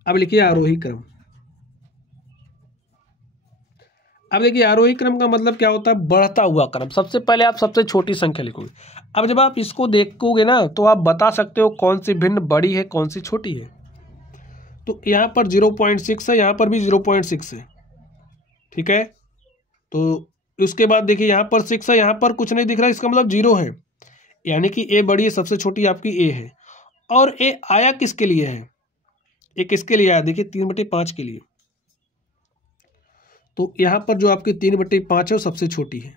अब लिखिए आरोही क्रम। अब देखिए आरोही क्रम का मतलब क्या होता है, बढ़ता हुआ क्रम। सबसे पहले आप सबसे छोटी संख्या लिखोगे। अब जब आप इसको देखोगे ना तो आप बता सकते हो कौन सी भिन्न बड़ी है, कौन सी छोटी है। तो यहाँ पर 0.6 है, यहाँ पर भी 0.6 है, ठीक है। तो उसके बाद देखिए यहाँ पर 6 है, यहाँ पर कुछ नहीं दिख रहा, इसका मतलब 0 है, यानी कि ए बड़ी है, सबसे छोटी आपकी ए है। और ए आया किसके लिए है, ए किसके लिए आया, देखिए 3/5 के लिए। तो यहाँ पर जो आपकी 3/5 है वो सबसे छोटी है।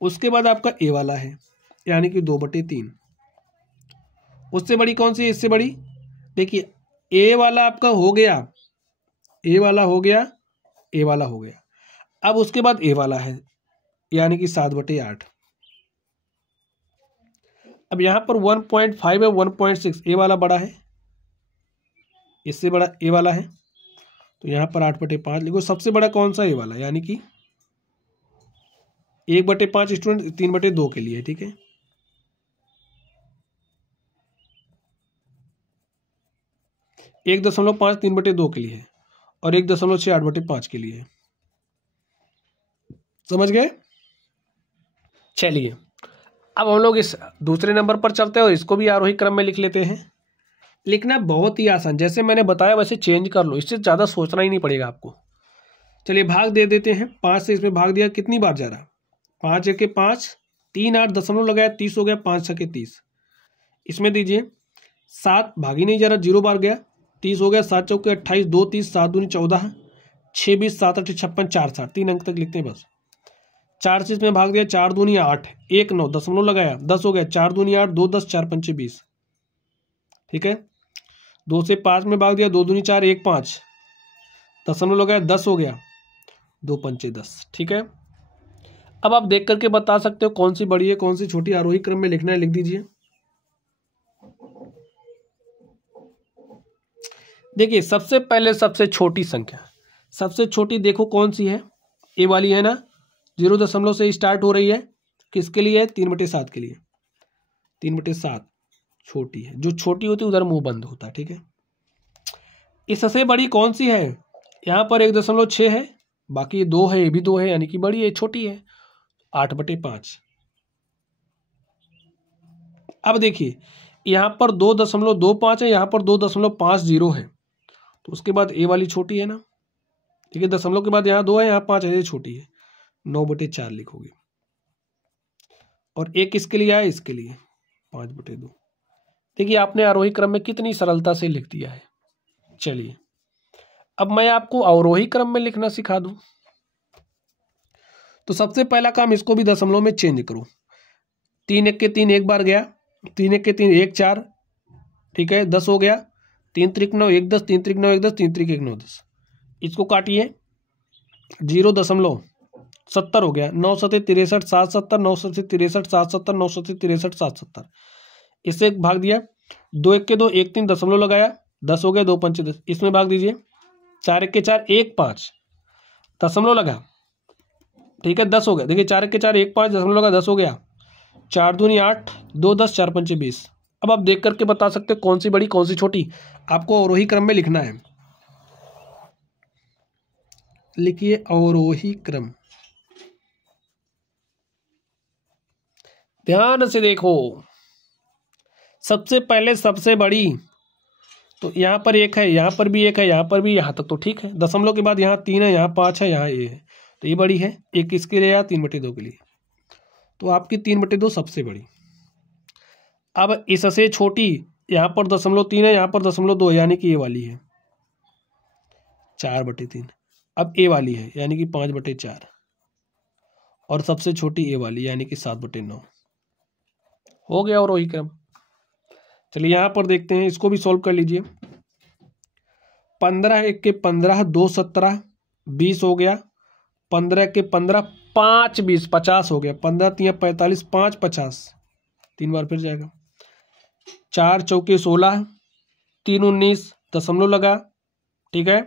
उसके बाद आपका ए वाला है, यानी कि 2/3। उससे बड़ी कौन सी है, इससे बड़ी, देखिए ए वाला आपका हो गया, ए वाला हो गया, ए वाला हो गया। अब उसके बाद ए वाला है, यानी कि 7/8। अब यहाँ पर 1.5 है, 1.6, ए वाला बड़ा है, इससे बड़ा ए वाला है, तो यहाँ पर 8/5 लिखो। सबसे बड़ा कौन सा, ए वाला, यानी कि 1/5 स्टूडेंट 3/2 के लिए, ठीक है। एक 1.5 3/2 के लिए है, और 1.6 8/5 के लिए है, समझ गए। चलिए अब हम लोग इस दूसरे नंबर पर चलते हैं और इसको भी आरोही क्रम में लिख लेते हैं। लिखना बहुत ही आसान, जैसे मैंने बताया वैसे चेंज कर लो, इससे ज़्यादा सोचना ही नहीं पड़ेगा आपको। चलिए भाग दे देते हैं। 5 से इसमें भाग दिया, कितनी बार जा रहा, 5 1 के 5 3 8, दशमलव लगाया 30 हो गया, 5 6 के 30। इसमें दीजिए 7 भाग ही नहीं जा रहा, 0 बार गया, 30 हो गया, 7 चौके 28 2 30 7 दूनी 14 6 20 7 8 56 4 60, 3 अंक तक लिखते हैं बस। 4 से इसमें भाग दिया, 4 दूनी 8 1 9, दशमलव लगाया 10 हो गया, 4 दूनी 8 2 10 4 पंचे 20, ठीक है। 2 से 5 में भाग दिया, 2 दूनी 4 1 5, दशमलव लगाया 10 हो गया, 2 पंचे 10, ठीक है। अब आप देख करके बता सकते हो कौन सी बड़ी है, कौन सी छोटी। आरोही क्रम में लिखना है, लिख दीजिए। देखिए सबसे पहले सबसे छोटी संख्या, सबसे छोटी देखो कौन सी है, ए वाली है ना, 0 दशमलव से स्टार्ट हो रही है, किसके लिए है, 3/7 के लिए। 3/7 छोटी है, जो छोटी होती है उधर मुंह बंद होता है, ठीक है। इससे बड़ी कौन सी है, यहाँ पर 1.6 है, बाकी 2 है, ये भी 2 है, यानी कि बड़ी है, छोटी है 8/5। अब देखिए यहाँ पर 2.25 है, यहाँ पर 2.50 है, तो उसके बाद ए वाली छोटी है ना, ठीक है। दशमलव के बाद यहाँ 2 है, यहाँ 5 है, ये छोटी है, 9/4 लिखोगे। और एक किसके लिए आया, इसके लिए 5/2। देखिए आपने आरोही क्रम में कितनी सरलता से लिख दिया है। चलिए अब मैं आपको अवरोही क्रम में लिखना सिखा दूं। तो सबसे पहला काम, इसको भी दशमलव में चेंज करो। 3 1 के 3 एक बार गया, 3 1 के 3 1 4, ठीक है, 10 हो गया, 3 3 9 1 10, 3 3 9 1 10, 3 3 1 9 10। इसको काटिए, 0.70 हो गया, 9 7 63 7 70, 9 7 63 7 70, 9 7 63 7 70। इससे एक भाग दिया, 2 1 के 2 1 3, दशमलव लगाया 10 हो गया, 2 पंचे 10। इसमें भाग दीजिए, 4 1 के 4 1 5, दशमलव लगा, ठीक है, 10 हो गया। देखिए 4 1 के 4 1 5, दशमलव लगा 10 हो गया, 4 दूनी 8 2 10 4 पंचे 20। अब आप देख करके बता सकते हो कौन सी बड़ी कौन सी छोटी। आपको अवरोही क्रम में लिखना है, लिखिए अवरोही क्रम। ध्यान से देखो, सबसे पहले सबसे बड़ी, तो यहाँ पर 1 है, यहाँ पर भी 1 है, यहाँ पर भी, यहाँ तक तो ठीक है। दशमलव के बाद यहाँ 3 है, यहाँ 5 है, यहाँ ये है, तो ये बड़ी है। एक किसके लिए, 3/2 के लिए, तो आपकी 3/2 सबसे बड़ी। अब इससे छोटी यहाँ पर 0.3 है, यहाँ पर 0.2 यानी कि ये वाली है 4/3। अब ए वाली है यानी कि 5/4 और सबसे छोटी ए वाली यानी कि 7/9 हो गया और वही क्रम। चलिए यहाँ पर देखते हैं, इसको भी सॉल्व कर लीजिए। 15 1 के 15, 2 17, 20 हो गया। 15 के 15, 5 20, 50 हो गया। 15 3 45, 5 50, 3 बार फिर जाएगा। 4 चौके 16, 3 19, दशमलव लगा, ठीक है,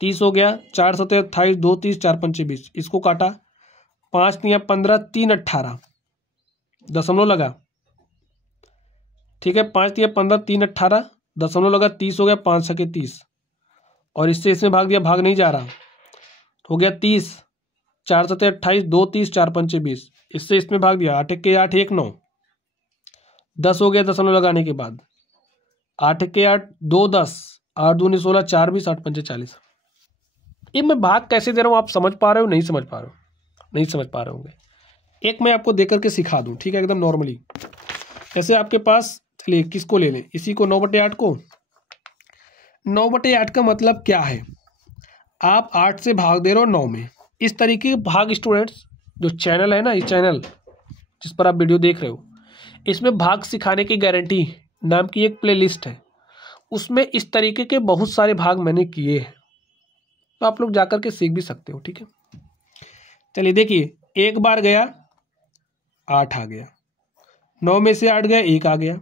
30 हो गया। 4 7 28, 2 30, 4 5 20, इसको काटा। 5 3 15, 3 18, दशमलव लगा, ठीक है। 5 3 15, 3 18, दशमलव लगा, 30 हो गया। 5 6 30 और इससे इसमें भाग दिया, भाग नहीं जा रहा, हो गया 30। 4 7 28, 2 30, 4 5 20, इससे इसमें भाग दिया। 8 1 8, 1 9, 10 हो गया दशमलव लगाने के बाद। 8 1 8, 2 10, 8 2 16, 4 20, 8 5 40। ये मैं भाग कैसे दे रहा हूँ, आप समझ पा रहे हो? नहीं समझ पा रहे हो? नहीं समझ पा रहे होंगे। एक मैं आपको देकर के सिखा दूं, ठीक है, एकदम नॉर्मली। जैसे आपके पास, चलिए किसको ले लें, इसी को 9/8 को। 9/8 का मतलब क्या है, आप 8 से भाग दे रहे हो 9 में। इस तरीके के भाग स्टूडेंट्स, जो चैनल है ना, इस चैनल जिस पर आप वीडियो देख रहे हो, इसमें भाग सिखाने की गारंटी नाम की एक प्लेलिस्ट है। उसमें इस तरीके के बहुत सारे भाग मैंने किए हैं, तो आप लोग जाकर के सीख भी सकते हो, ठीक है। चलिए देखिए, एक बार गया 8 आ गया, 9 में से 8 गया, 1 आ गया।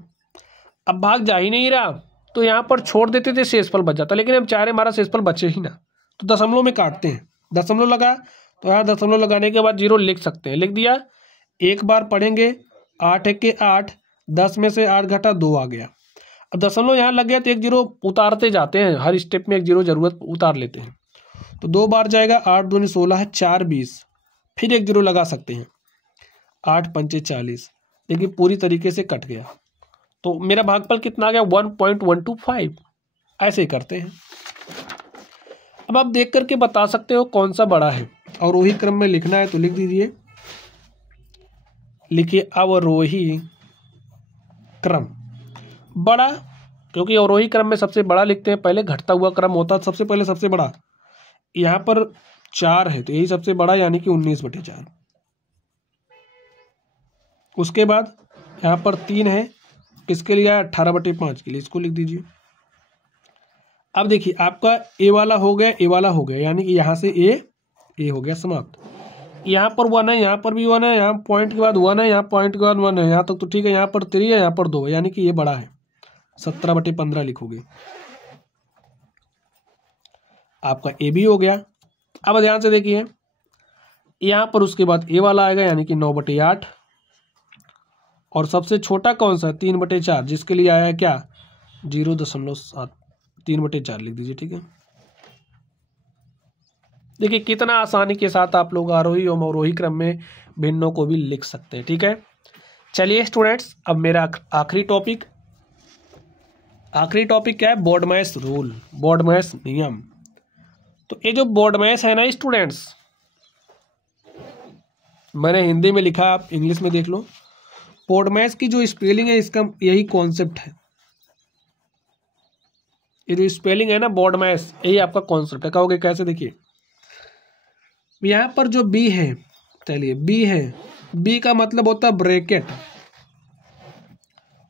अब भाग जा ही नहीं रहा, तो यहाँ पर छोड़ देते थे, शेषफल बच जाता, लेकिन हम चाह रहे हमारा शेषफल बचे ही ना, तो दशमलव में काटते हैं। दशमलव लगा तो यहाँ दशमलव लगाने के बाद 0 लिख सकते हैं, लिख दिया। एक बार पढ़ेंगे, 8 1 के 8, 10 में से 8 घटा 2 आ गया। अब दशमलव यहाँ लग गया तो 1 0 उतारते जाते हैं, हर स्टेप में 1 0 जरूरत उतार लेते हैं, तो 2 बार जाएगा। 8 2 16, 4 20, फिर 1 0 लगा सकते हैं। 8 5 40, देखिए पूरी तरीके से कट गया, तो मेरा भागफल कितना आ गया, 1.125। ऐसे करते हैं। अब आप देख करके बता सकते हो कौन सा बड़ा है, अवरोही क्रम में लिखना है तो लिख दीजिए, लिखिए अवरोही क्रम बड़ा, क्योंकि अवरोही क्रम में सबसे बड़ा लिखते हैं, पहले घटता हुआ क्रम होता है, सबसे पहले सबसे बड़ा। यहाँ पर 4 है तो यही सबसे बड़ा, यानी कि 19/4। उसके बाद यहाँ पर 3 है, किसके लिए आया, 18/5 के लिए, इसको लिख दीजिए। अब देखिए आपका ए वाला हो गया, ए वाला हो गया, यानी कि यहाँ से ए हो गया समाप्त। यहाँ पर 1 है, यहाँ पर भी 1 है, यहाँ पॉइंट के बाद 1 है, यहाँ पॉइंट के बाद 1 है, यहाँ तक तो ठीक है। यहाँ पर 3 है, यहाँ पर 2 है, यानी कि ये बड़ा है, 17/15 लिखोगे। आपका ए भी हो गया। अब ध्यान से देखिए, यहाँ पर उसके बाद ए वाला आएगा, यानी कि 9/8, और सबसे छोटा कौन सा है, 3/4, जिसके लिए आया है क्या, 0.7, 3/4 लिख दीजिए, ठीक है। देखिए कितना आसानी के साथ आप लोग आरोही और अवरोही क्रम में भिन्नों को भी लिख सकते हैं, ठीक है। चलिए स्टूडेंट्स, अब मेरा आखिरी टॉपिक क्या है, बोर्डमैस रूल, बोर्डमैस नियम। तो ये जो बोर्डमैस है ना स्टूडेंट्स, मैंने हिंदी में लिखा, आप इंग्लिश में देख लो। बोर्डमैस की जो स्पेलिंग है, इसका यही कॉन्सेप्ट है। ये जो स्पेलिंग है ना बोर्डमैस, यही आपका कॉन्सेप्ट है। कहोगे कैसे, देखिए यहाँ पर जो बी है, चलिए बी है, बी का मतलब होता है ब्रैकेट,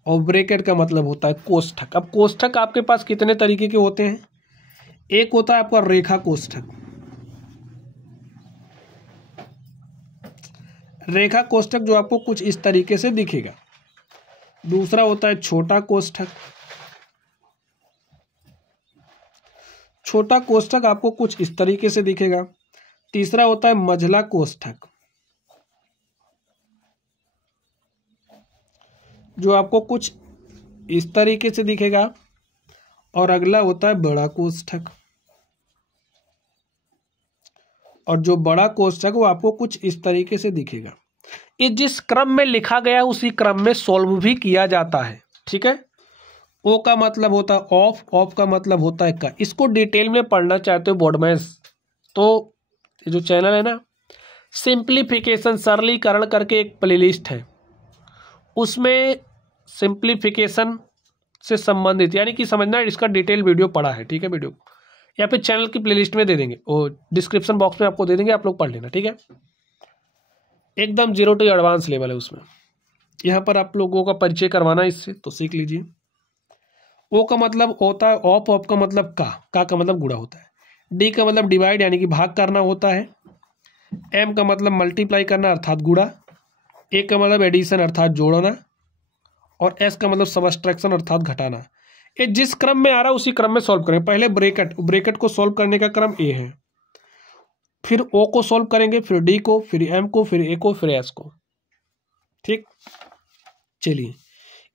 और ब्रैकेट का मतलब होता है कोष्ठक। अब कोष्ठक आपके पास कितने तरीके के होते हैं, एक होता है आपका रेखा कोष्ठक, रेखा कोष्ठक जो आपको कुछ इस तरीके से दिखेगा। दूसरा होता है छोटा कोष्ठक, छोटा कोष्ठक आपको कुछ इस तरीके से दिखेगा। तीसरा होता है मझला कोष्ठक, जो आपको कुछ इस तरीके से दिखेगा। और अगला होता है बड़ा कोष्ठक, और जो बड़ा कोष्ठक वो आपको कुछ इस तरीके से दिखेगा। ये जिस क्रम में लिखा गया उसी क्रम में सॉल्व भी किया जाता है, ठीक है। ओ का मतलब होता है ऑफ, ऑफ का मतलब होता है का। इसको डिटेल में पढ़ना चाहते हो बोर्डमैस, तो ये जो चैनल है ना, सिंप्लीफिकेशन, सरलीकरण करके एक प्लेलिस्ट है, उसमें सिंप्लीफिकेशन से संबंधित, यानी कि समझना इसका डिटेल वीडियो पड़ा है, ठीक है। वीडियो या फिर चैनल की प्लेलिस्ट में दे देंगे, और डिस्क्रिप्शन बॉक्स में आपको दे देंगे, आप लोग पढ़ लेना, ठीक है। एकदम 0 to एडवांस लेवल है उसमें। यहाँ पर आप लोगों का परिचय करवाना इससे, तो सीख लीजिए। ओ का मतलब होता है ऑप, ऑप का मतलब का मतलब गुणा होता है। डी का मतलब डिवाइड यानी कि भाग करना होता है। एम का मतलब मल्टीप्लाई करना अर्थात गुणा। ए का मतलब एडिशन अर्थात जोड़ना। और एस का मतलब सबट्रैक्शन अर्थात घटाना। ये जिस क्रम में आ रहा है उसी क्रम में सॉल्व करेंगे। पहले ब्रैकेट को सॉल्व करने का क्रम ए है, फिर ओ को सॉल्व करेंगे, फिर डी को, फिर एम को, फिर ए को, फिर एस को, ठीक। चलिए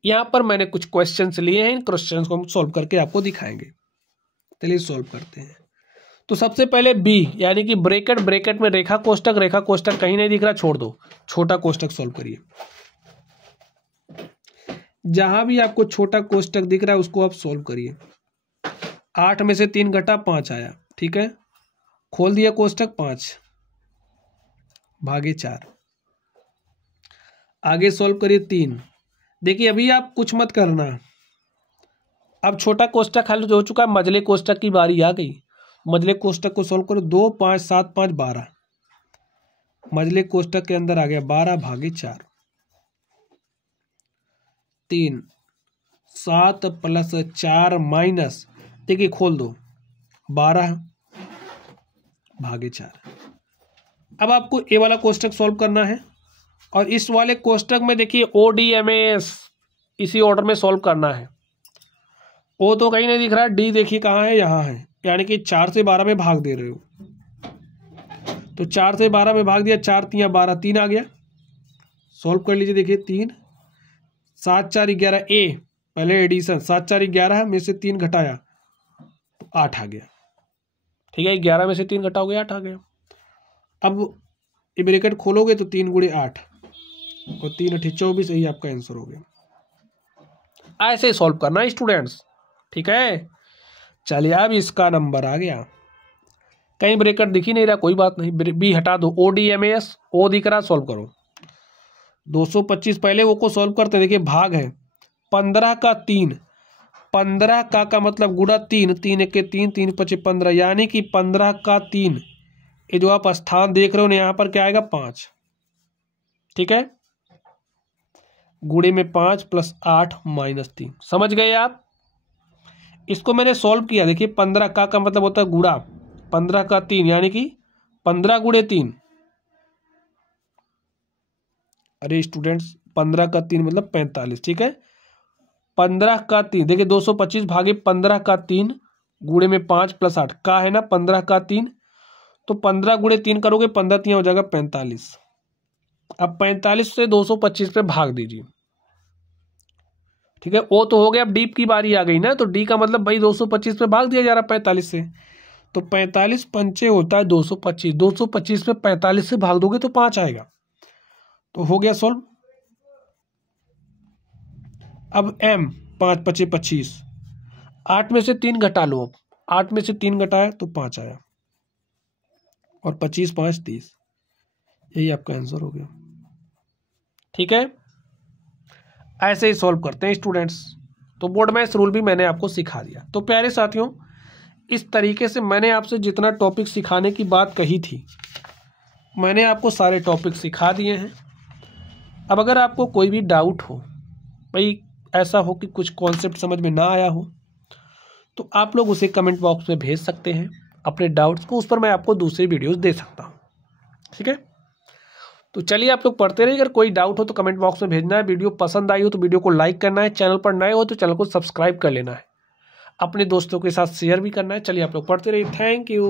यहाँ पर मैंने कुछ क्वेश्चंस लिए हैं, इन क्वेश्चंस को हम सॉल्व करके आपको दिखाएंगे। चलिए सॉल्व करते हैं। तो सबसे पहले बी यानी कि ब्रैकेट में रेखा कोष्टक कहीं नहीं दिख रहा, छोड़ दो, छोटा कोष्टक सॉल्व करिए। जहां भी आपको छोटा कोष्टक दिख रहा है उसको आप सॉल्व करिए। 8 में से 3 घटा 5 आया, ठीक है। खोल दिया कोष्टक, 5 भागे 4। आगे सॉल्व करिए 3। देखिए अभी आप कुछ मत करना, अब छोटा कोष्टक हल हो चुका है, मझले कोष्टक की बारी आ गई। मझले कोष्टक को सॉल्व करो। 2 5 7 5 12, मझले कोष्टक के अंदर आ गया 12 भागे 4। 3 7 प्लस 4 माइनस, देखिए खोल दो, 12 भागे 4। अब आपको ए वाला कोष्टक सॉल्व करना है, और इस वाले कोष्टक में देखिए ODMAS इसी ऑर्डर में सॉल्व करना है। ओ तो कहीं नहीं दिख रहा, डी देखिए कहाँ है, यहाँ है, यानी कि 4 से 12 में भाग दे रहे हो। तो 4 से 12 में भाग दिया, 4 3 12, 3 आ गया। सॉल्व कर लीजिए। देखिए 3 7 4 11, ए पहले एडिशन, 7 4 11 में से 3 घटाया तो 8 आ गया, ठीक है। 11 में से 3 घटाओगे 8 आ गया। अब ये ब्रैकेट खोलोगे तो 3 गुणे 8 और 3 8 24, यही आपका आंसर हो गया। ऐसे सॉल्व करना है स्टूडेंट्स, ठीक है। चलिए अब इसका नंबर आ गया, कहीं ब्रैकेट दिख ही नहीं रहा, कोई बात नहीं, बी हटा दो। ODMAS ओ दिख रहा, सॉल्व करो। 225 पहले वो को सॉल्व करते, देखिए भाग है 15 का 3, 15 का मतलब गुणा 3, 3 1 3, 3 5 15, यानी कि 15 का 3। ये जो आप स्थान देख रहे हो ना, यहाँ पर क्या आएगा 5, ठीक है। गुणे में 5 प्लस 8 माइनस 3, समझ गए आप। इसको मैंने सॉल्व किया, देखिए 15 का मतलब होता है गुणा, 15 का 3 यानी कि 15 गुणे 3। अरे स्टूडेंट्स 15 का 3 मतलब 45, ठीक है। 15 का 3 देखिए 225 भागे 15 का 3 गुणे में 5 प्लस 8 का है ना 15 का 3, तो 15 गुणे 3 करोगे, 15 3 हो जाएगा 45। अब 45 से 225 पे भाग दीजिए, ठीक है। ओ तो हो गया, अब डी की बारी आ गई ना, तो डी का मतलब भाई 225 पे भाग दिया जा रहा है 45 से, तो 45 पंचे होता है 225, 225 में 45 से भाग दोगे तो 5 आएगा, तो हो गया सॉल्व। अब एम 5 5 25, 8 में से 3 घटा लो, अब 8 में से 3 घटाया तो 5 आया, और 25 5 30, यही आपका आंसर हो गया, ठीक है। ऐसे ही सॉल्व करते हैं स्टूडेंट्स। तो बोर्ड मैथ्स रूल भी मैंने आपको सिखा दिया। तो प्यारे साथियों, इस तरीके से मैंने आपसे जितना टॉपिक सिखाने की बात कही थी, मैंने आपको सारे टॉपिक सिखा दिए हैं। अब अगर आपको कोई भी डाउट हो, भाई ऐसा हो कि कुछ कॉन्सेप्ट समझ में ना आया हो, तो आप लोग उसे कमेंट बॉक्स में भेज सकते हैं अपने डाउट्स को, उस पर मैं आपको दूसरी वीडियोस दे सकता हूँ, ठीक है। तो चलिए आप लोग पढ़ते रहिए। अगर कोई डाउट हो तो कमेंट बॉक्स में भेजना है। वीडियो पसंद आई हो तो वीडियो को लाइक करना है, चैनल पर नए हो तो चैनल को सब्सक्राइब कर लेना है, अपने दोस्तों के साथ शेयर भी करना है। चलिए आप लोग पढ़ते रहिए। Thank you.